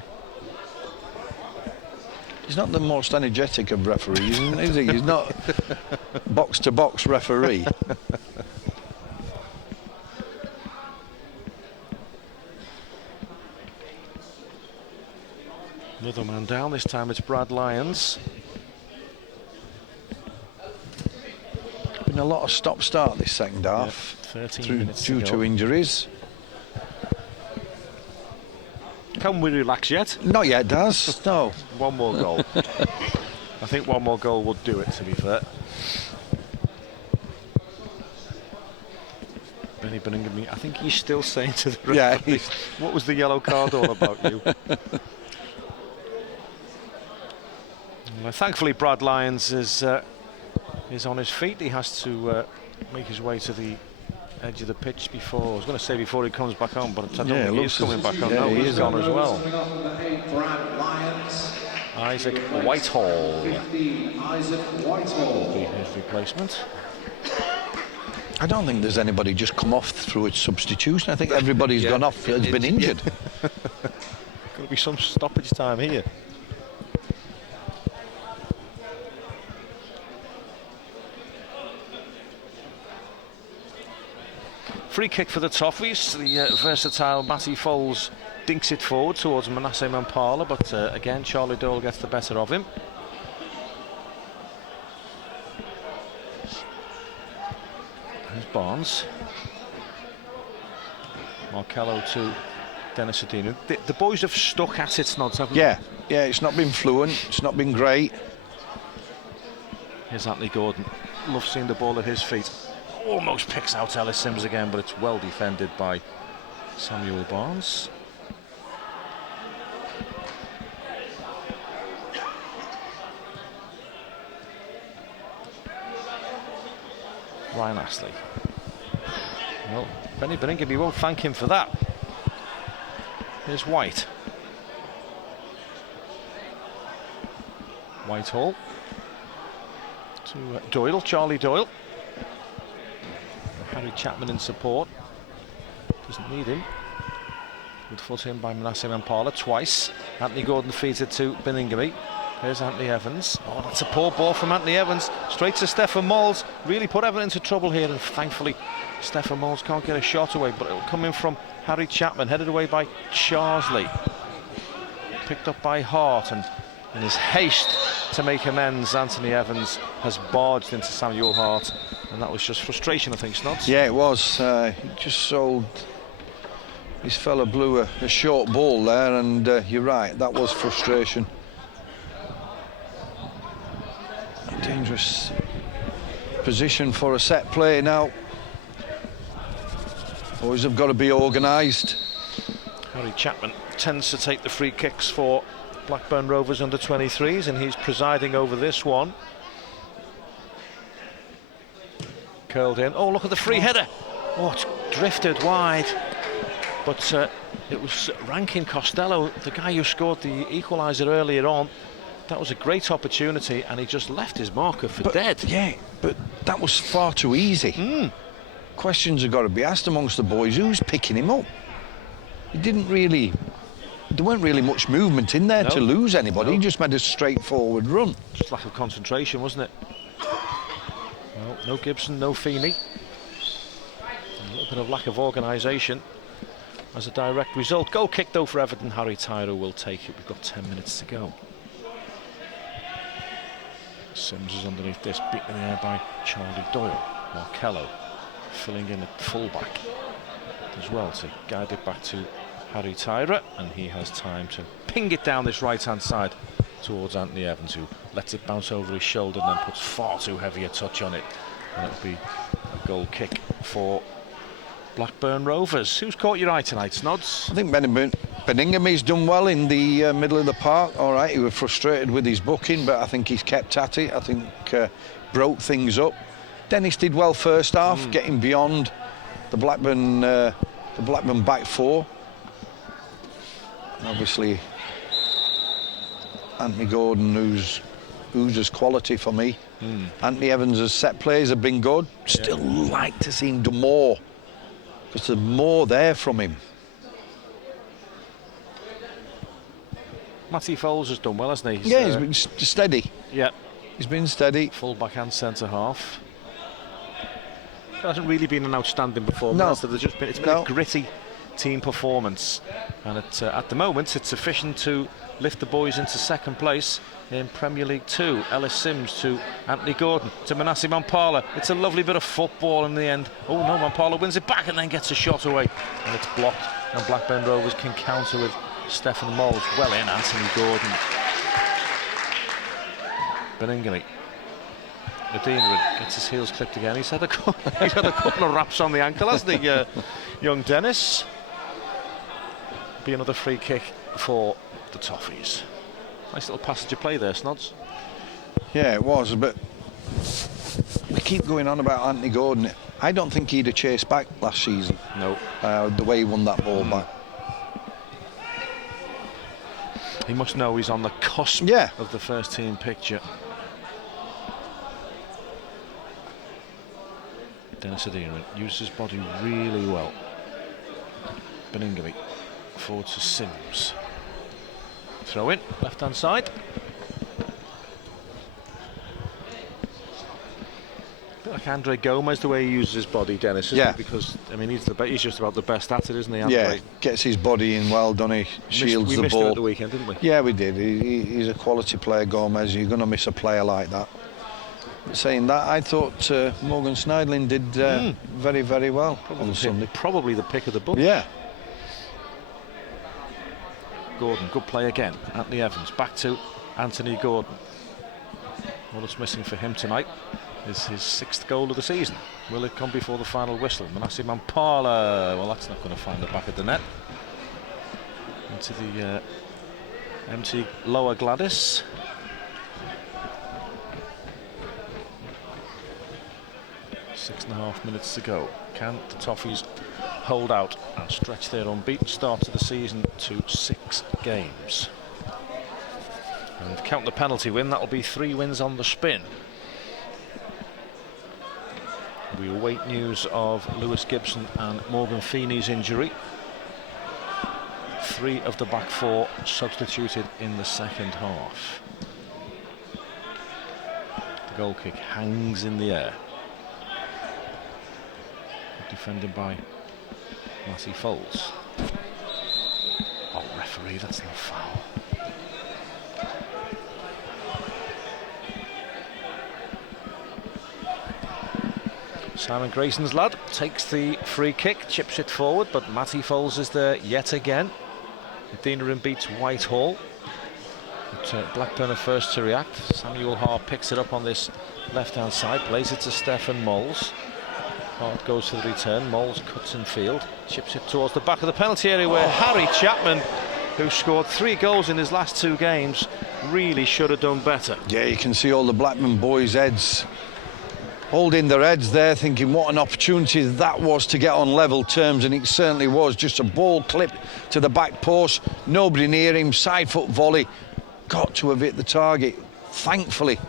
He's not the most energetic of referees, is he? He's not box-to-box referee. Another man down. This time it's Brad Lyons. Been a lot of stop-start this second half. 13 minutes due to injuries. Can we relax yet? Not yet, Daz. No. One more goal. I think one more goal would do it, to be fair. Benny Birmingham, I think he's still saying to the referee, what was the yellow card all about, you? Well, thankfully, Brad Lyons is on his feet. He has to make his way to the edge of the pitch before. I was going to say before he comes back on, but I don't think he is coming back on. No, he's gone as well. Isaac Whitehall will be his replacement. I don't think there's anybody just come off through its substitution. I think everybody's gone off has been injured. Going to be some stoppage time here. Free kick for the Toffees. The versatile Matty Foles dinks it forward towards Manasseh Mampala, but again Charlie Doyle gets the better of him. There's Barnes. Marcello to Dennis Adinu. The boys have stuck at it, Snods, haven't they? Yeah, it's not been fluent, it's not been great. Here's Anthony Gordon. Love seeing the ball at his feet. Almost picks out Ellis Sims again, but it's well defended by Samuel Barnes. Ryan Astley. Well, Benny Birmingham, won't thank him for that. Here's White. Whitehall to Doyle, Charlie Doyle. Harry Chapman in support. Doesn't need him. Good foot in by Manasseh Mampala twice. Anthony Gordon feeds it to Beningame. Here's Anthony Evans. Oh, that's a poor ball from Anthony Evans. Straight to Stefan Mols. Really put Everton into trouble here, and thankfully Stefan Mols can't get a shot away, but it'll come in from Harry Chapman, headed away by Charsley. Picked up by Hart, and in his haste to make amends, Anthony Evans has barged into Samuel Hart, and that was just frustration, I think, Snods. Yeah, it was. He just sold. This fella blew a short ball there, and you're right, that was frustration. A dangerous position for a set play now. Boys have got to be organised. Harry Chapman tends to take the free kicks for Blackburn Rovers under 23s, and he's presiding over this one. Curled in. Oh, look at the free header. Oh, it's drifted wide. But it was Rankin Costello, the guy who scored the equaliser earlier on. That was a great opportunity, and he just left his marker for dead. Yeah, but that was far too easy. Questions have got to be asked amongst the boys. Who's picking him up? He didn't really. There weren't really much movement in there to lose anybody. He just made a straightforward run. Just lack of concentration, wasn't it? Well, no Gibson, no Feeney. A little bit of lack of organisation as a direct result. Goal kick though for Everton. Harry Tyro will take it. We've got 10 minutes to go. Sims is underneath this, beaten in the air by Charlie Doyle. Markello filling in at fullback as well to guide it back to Harry Tyra, and he has time to ping it down this right hand side towards Anthony Evans, who lets it bounce over his shoulder and then puts far too heavy a touch on it, and it'll be a goal kick for Blackburn Rovers. Who's caught your eye tonight, Snods? I think Beningame's done well in the middle of the park. All right, he was frustrated with his booking, but I think he's kept at it. I think broke things up. Dennis did well first half, getting beyond the Blackburn back four. And obviously, Anthony Gordon, who's oozes quality for me. Anthony Evans' set plays have been good. Still like to see him do more, because there's more there from him. Matty Foles has done well, hasn't he? He's been steady. Yeah. He's been steady. Full back and centre half. It hasn't really been an outstanding performance. No. It's been a gritty team performance, and at the moment it's sufficient to lift the boys into second place in Premier League 2. Ellis Sims to Anthony Gordon to Manasseh Mampala. It's a lovely bit of football in the end. Oh no, Mampala wins it back and then gets a shot away, and it's blocked, and Blackburn Rovers can counter with Stefan Mols. Well in, Anthony Gordon. Beningame. Adina gets his heels clipped again. He's had a couple of raps on the ankle, hasn't he, young Dennis? Be another free kick for the Toffees. Nice little passage of play there, Snods. Yeah, it was, but we keep going on about Anthony Gordon. I don't think he'd have chased back last season. No. The way he won that ball back. He must know he's on the cusp of the first team picture. Dennis Adina uses his body really well. Beningame forward to Sims. Throw in, left hand side. A bit like Andre Gomez, the way he uses his body, Dennis, isn't it? Because I mean, he's just about the best at it, isn't he, Andre? Yeah, gets his body in well, doesn't he? Shields the ball. We missed him at the weekend, didn't we? Yeah, we did. He's a quality player, Gomez. You're going to miss a player like that. Saying that, I thought Morgan Schneidlin did very, very well on Sunday. Probably the pick of the bunch. Yeah. Gordon, good play again. Anthony Evans, back to Anthony Gordon. All that's missing for him tonight is his 6th goal of the season. Will it come before the final whistle? Manasseh Mampala, well, that's not going to find the back of the net. Into the empty lower Gladys. Six and a half minutes to go. Can the Toffees hold out and stretch their unbeaten start to the season to 6 games? And count the penalty win, that'll be 3 wins on the spin. We await news of Lewis Gibson and Morgan Feeney's injury. 3 of the back 4 substituted in the second half. The goal kick hangs in the air. Defended by Matty Foles. Oh, referee, that's no foul. Simon Grayson's lad takes the free kick, chips it forward, but Matty Foles is there yet again. Deanerin beats Whitehall. But Blackburn are first to react. Samuel Hart picks it up on this left-hand side, plays it to Stefan Moles. Hart goes for the return, Moles cuts in field, chips it towards the back of the penalty area where Harry Chapman, who scored 3 goals in his last 2 games, really should have done better. Yeah, you can see all the Blackburn boys' heads holding their heads there, thinking what an opportunity that was to get on level terms, and it certainly was. Just a ball clip to the back post, nobody near him, side foot volley, got to have hit the target. Thankfully,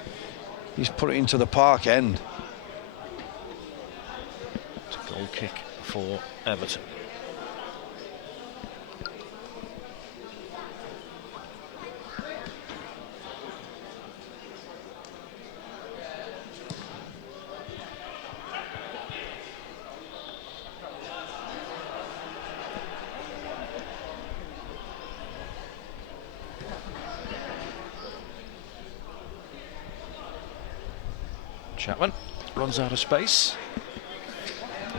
he's put it into the park end. It's a goal kick for Everton. Chapman runs out of space.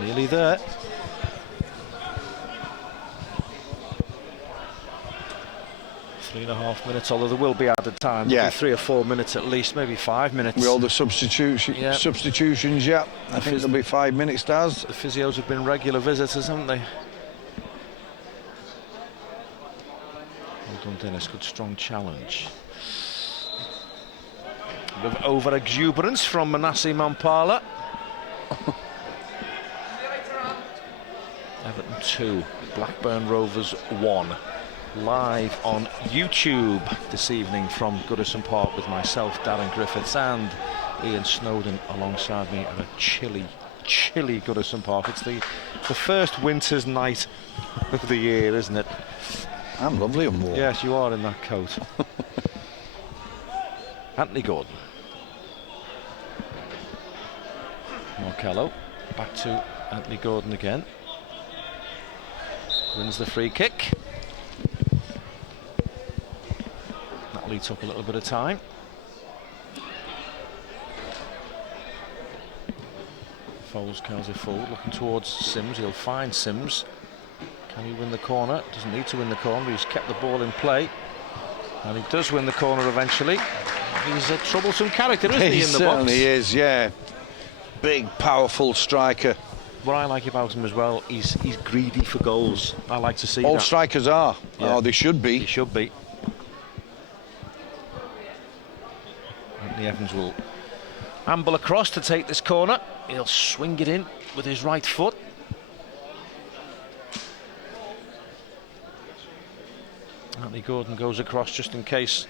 Nearly there. Three and a half minutes, although there will be added time. Yeah. Maybe 3 or 4 minutes at least, maybe 5 minutes. With all the substitutions, yeah. I think there'll be 5 minutes, Daz. The physios have been regular visitors, haven't they? Well done, Dennis. Good, strong challenge. A bit of over-exuberance from Manasseh Mampala. Everton 2, Blackburn Rovers 1. Live on YouTube this evening from Goodison Park with myself, Darren Griffiths, and Ian Snowden alongside me at a chilly Goodison Park. It's the first winter's night of the year, isn't it? I'm lovely and warm. Yes, you are in that coat. Anthony Gordon. Marcello back to Anthony Gordon again. Wins the free kick. That'll eat up a little bit of time. Foles carries it forward, looking towards Sims. He'll find Sims. Can he win the corner? Doesn't need to win the corner. He's kept the ball in play, and he does win the corner eventually. He's a troublesome character, isn't he, in the box? He certainly is, yeah. Big, powerful striker. What I like about him as well, he's greedy for goals. I like to see All that. strikers are. Yeah. Oh, they should be. He should be. Anthony Evans will amble across to take this corner. He'll swing it in with his right foot. Anthony Gordon goes across just in case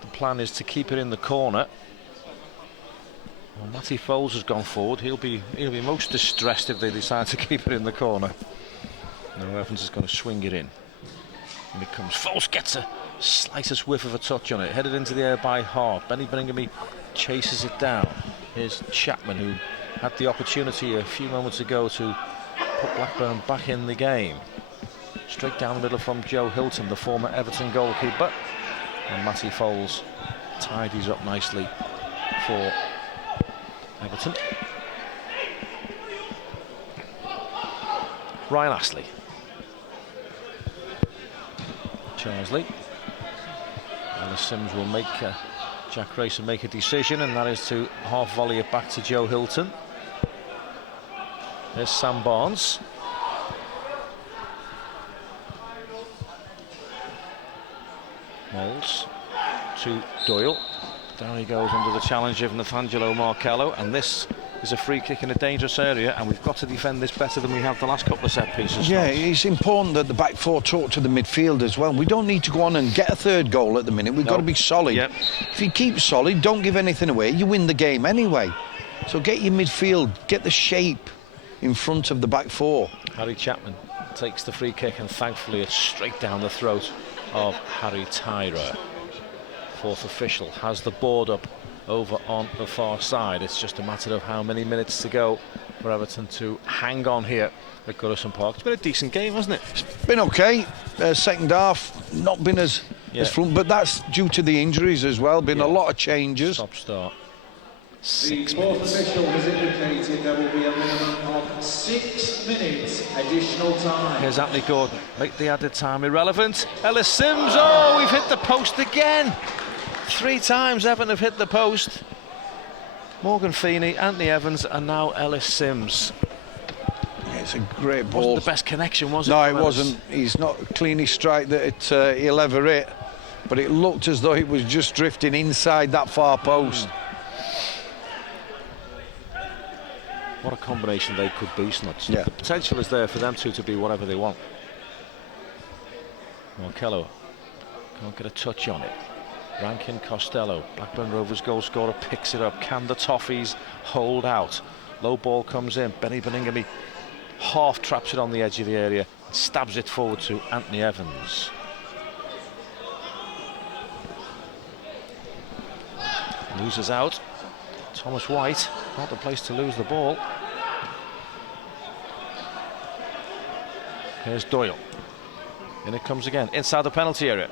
the plan is to keep it in the corner. Well, Matty Foles has gone forward. He'll be most distressed if they decide to keep it in the corner. No, Evans is going to swing it in. And it comes. Foles gets a slightest whiff of a touch on it. Headed into the air by Hart. Benny Bringhamy chases it down. Here's Chapman, who had the opportunity a few moments ago to put Blackburn back in the game. Straight down the middle from Joe Hilton, the former Everton goalkeeper. And Matty Foles tidies up nicely for Everton. Ryan Astley. Charsley. Ellis Sims will make Jack Grayson make a decision, and that is to half volley it back to Joe Hilton. There's Sam Barnes. Moles to Doyle. Down he goes under the challenge of Nathangelo Marcello, and this is a free kick in a dangerous area, and we've got to defend this better than we have the last couple of set pieces. Yeah, it's important that the back four talk to the midfield as well. We don't need to go on and get a third goal at the minute. We've got to be solid. Yep. If you keep solid, don't give anything away, you win the game anyway. So get your midfield, get the shape in front of the back four. Harry Chapman takes the free kick, and thankfully it's straight down the throat of Harry Tyrer. Fourth official has the board up over on the far side. It's just a matter of how many minutes to go for Everton to hang on here at Goodison Park. It's been a decent game, hasn't it? It's been okay. Second half not been as fluent, but that's due to the injuries as well. Been a lot of changes. Stop start. The 6 fourth minutes. official has indicated there will be a minimum of 6 minutes additional time. Here's Anthony Gordon. Make the added time irrelevant. Ellis Sims. Oh, we've hit the post again. 3 times Everton have hit the post. Morgan Feeney, Anthony Evans, and now Ellis Sims. It's a great ball. Wasn't the best connection, was it? No, it wasn't. He's not cleanly strike that he'll ever hit, but it looked as though it was just drifting inside that far post. What a combination they could be, Snuts. Yeah. The potential is there for them two to be whatever they want. Markello can't get a touch on it. Rankin Costello, Blackburn Rovers goal scorer, picks it up. Can the Toffees hold out? Low ball comes in. Benny Beningame half traps it on the edge of the area, stabs it forward to Anthony Evans. Loses out. Thomas White, not the place to lose the ball. Here's Doyle. In it comes again, inside the penalty area.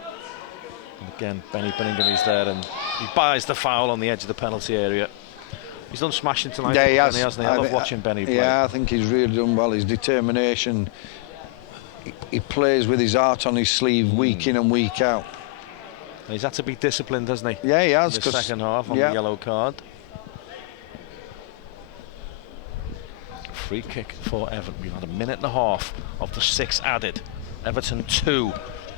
And again, Benny Benningame's there, and he buys the foul on the edge of the penalty area. He's done smashing tonight, Yeah, he has. hasn't he? I love watching Benny play. Yeah, I think he's really done well. His determination. He plays with his heart on his sleeve week in and week out. And he's had to be disciplined, hasn't he? Yeah, he has. In the second half on the yellow card. Free kick for Everton. We've had a minute and a half of the 6 added. Everton 2,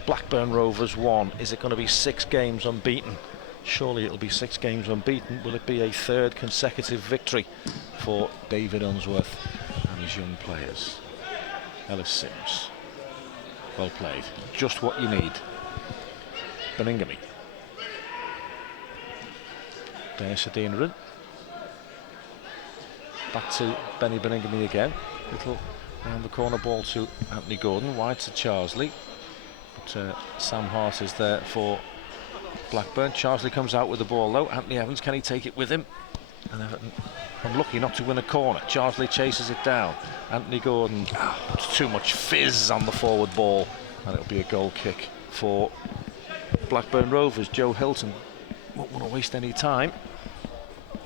Blackburn Rovers 1. Is it going to be 6 games unbeaten? Surely it'll be 6 games unbeaten. Will it be a 3rd consecutive victory for David Unsworth and his young players? Ellis Sims. Well played. Just what you need. Beningame. There's Adeniran. Back to Benny Beningame again. Little round the corner ball to Anthony Gordon. Wide to Charsley. But Sam Hart is there for Blackburn. Charsley comes out with the ball though. Anthony Evans, can he take it with him? And Everton unlucky not to win a corner. Charsley chases it down. Anthony Gordon puts too much fizz on the forward ball, and it'll be a goal kick for Blackburn Rovers. Joe Hilton won't want to waste any time.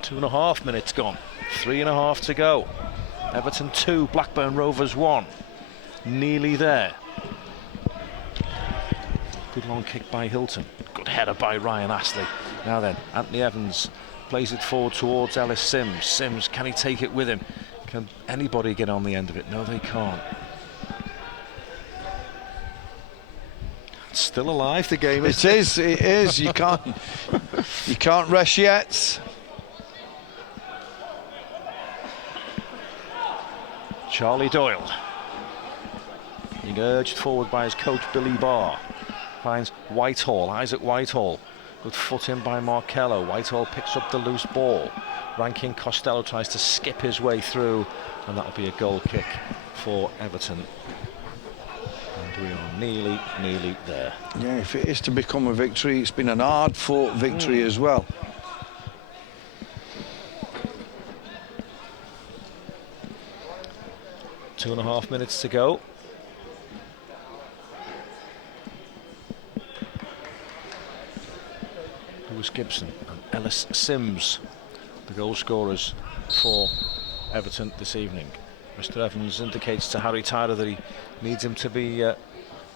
2.5 minutes gone. 3.5 to go. Everton 2, Blackburn Rovers 1. Nearly there. Good long kick by Hilton. Good header by Ryan Astley. Now then, Anthony Evans plays it forward towards Ellis Sims. Sims, can he take it with him? Can anybody get on the end of it? No, they can't. It's still alive, the game. It is. You can't rest yet. Charlie Doyle, being urged forward by his coach Billy Barr, finds Whitehall, Isaac Whitehall. Good foot in by Markello. Whitehall picks up the loose ball. Rankin Costello tries to skip his way through, and that'll be a goal kick for Everton. And we are nearly there. Yeah, if it is to become a victory, it's been an hard-fought victory as well. 2.5 minutes to go. Lewis Gibson and Ellis Sims, the goal scorers for Everton this evening. Mr. Evans indicates to Harry Tyler that he needs him to be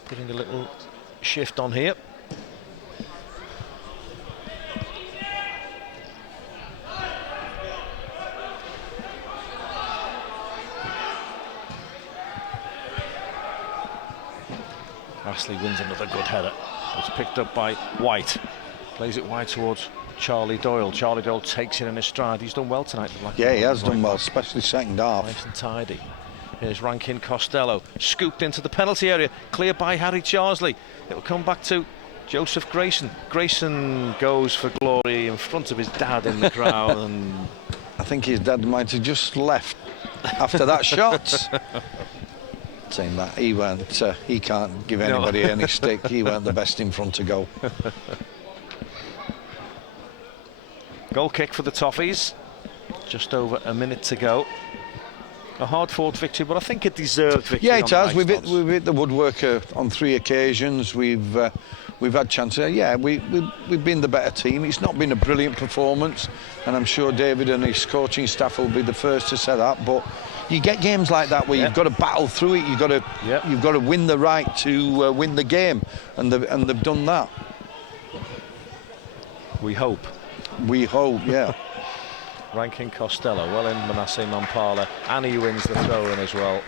putting a little shift on here. Astley wins another good header. It's picked up by White. Plays it wide towards Charlie Doyle. Charlie Doyle takes it in his stride. He's done well tonight. Yeah, he has done well, especially second half. Nice and tidy. Here's Rankin Costello. Scooped into the penalty area. Cleared by Harry Charsley. It'll come back to Joseph Grayson. Grayson goes for glory in front of his dad in the crowd and I think his dad might have just left after that shot. Saying that he can't give anybody any stick. He weren't the best in front to go. Goal kick for the Toffees. Just over a minute to go. A hard-fought victory, but I think a deserved victory. Yeah, it has. We've hit the woodwork on 3 occasions. We've had chances. Yeah, we've been the better team. It's not been a brilliant performance, and I'm sure David and his coaching staff will be the first to say that. But you get games like that where you've got to battle through it. You've got to win the right to win the game, and they've done that. We hope. We hope, yeah. Rankin Costello, well in Manasseh Mampala, and he wins the throw-in as well.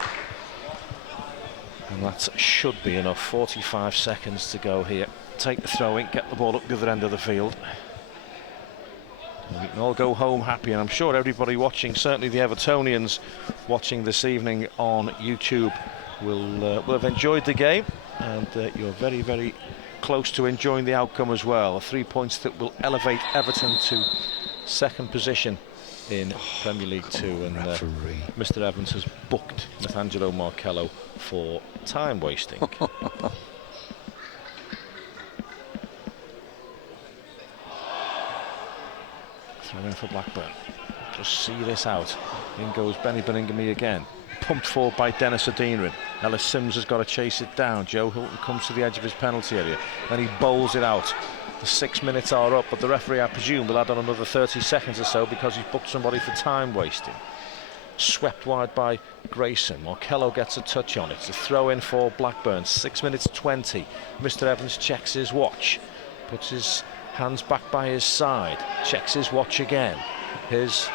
And that should be enough. 45 seconds to go here. Take the throw-in, get the ball up the other end of the field. And we can all go home happy, and I'm sure everybody watching, certainly the Evertonians watching this evening on YouTube, will have enjoyed the game, and you're very, very close to enjoying the outcome as well. 3 points that will elevate Everton to second position in Premier League 2, and Mr. Evans has booked Nathangelo Markello for time wasting. Throw in for Blackburn. Just see this out. In goes Benny Beningame again. Pumped forward by Dennis Adinrin. Ellis Sims has got to chase it down. Joe Hilton comes to the edge of his penalty area. Then he bowls it out. The 6 minutes are up, but the referee, I presume, will add on another 30 seconds or so because he's booked somebody for time wasting. Swept wide by Grayson. Markello gets a touch on it. It's a throw in for Blackburn. 6 minutes 20. Mr. Evans checks his watch. Puts his hands back by his side. Checks his watch again. Here's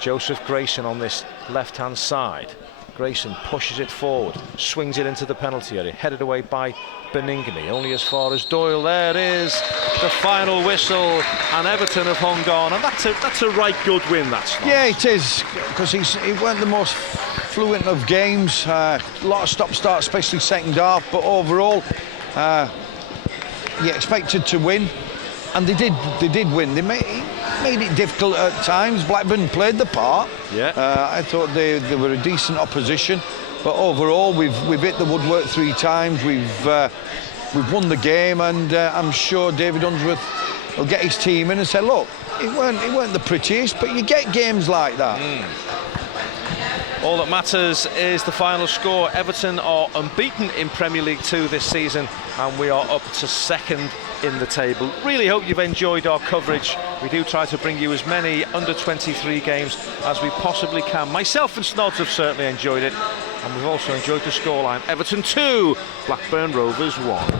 Joseph Grayson on this left-hand side. Grayson pushes it forward, swings it into the penalty area, headed away by Beningame, only as far as Doyle. There is the final whistle, and Everton have hung on, and that's a right good win. That's not. Yeah, it is, because it weren't the most fluent of games. A lot of stop-start, especially second half, but overall, you expected to win, and they did win. They made it difficult at times. Blackburn played the part. Yeah. I thought they were a decent opposition, but overall we've hit the woodwork 3 times. We've won the game, and I'm sure David Unsworth will get his team in and say, look, it weren't the prettiest, but you get games like that. All that matters is the final score. Everton are unbeaten in Premier League 2 this season, and we are up to second in the table. Really hope you've enjoyed our coverage. We do try to bring you as many under-23 games as we possibly can. Myself and Snods have certainly enjoyed it, and we've also enjoyed the scoreline. Everton 2, Blackburn Rovers 1.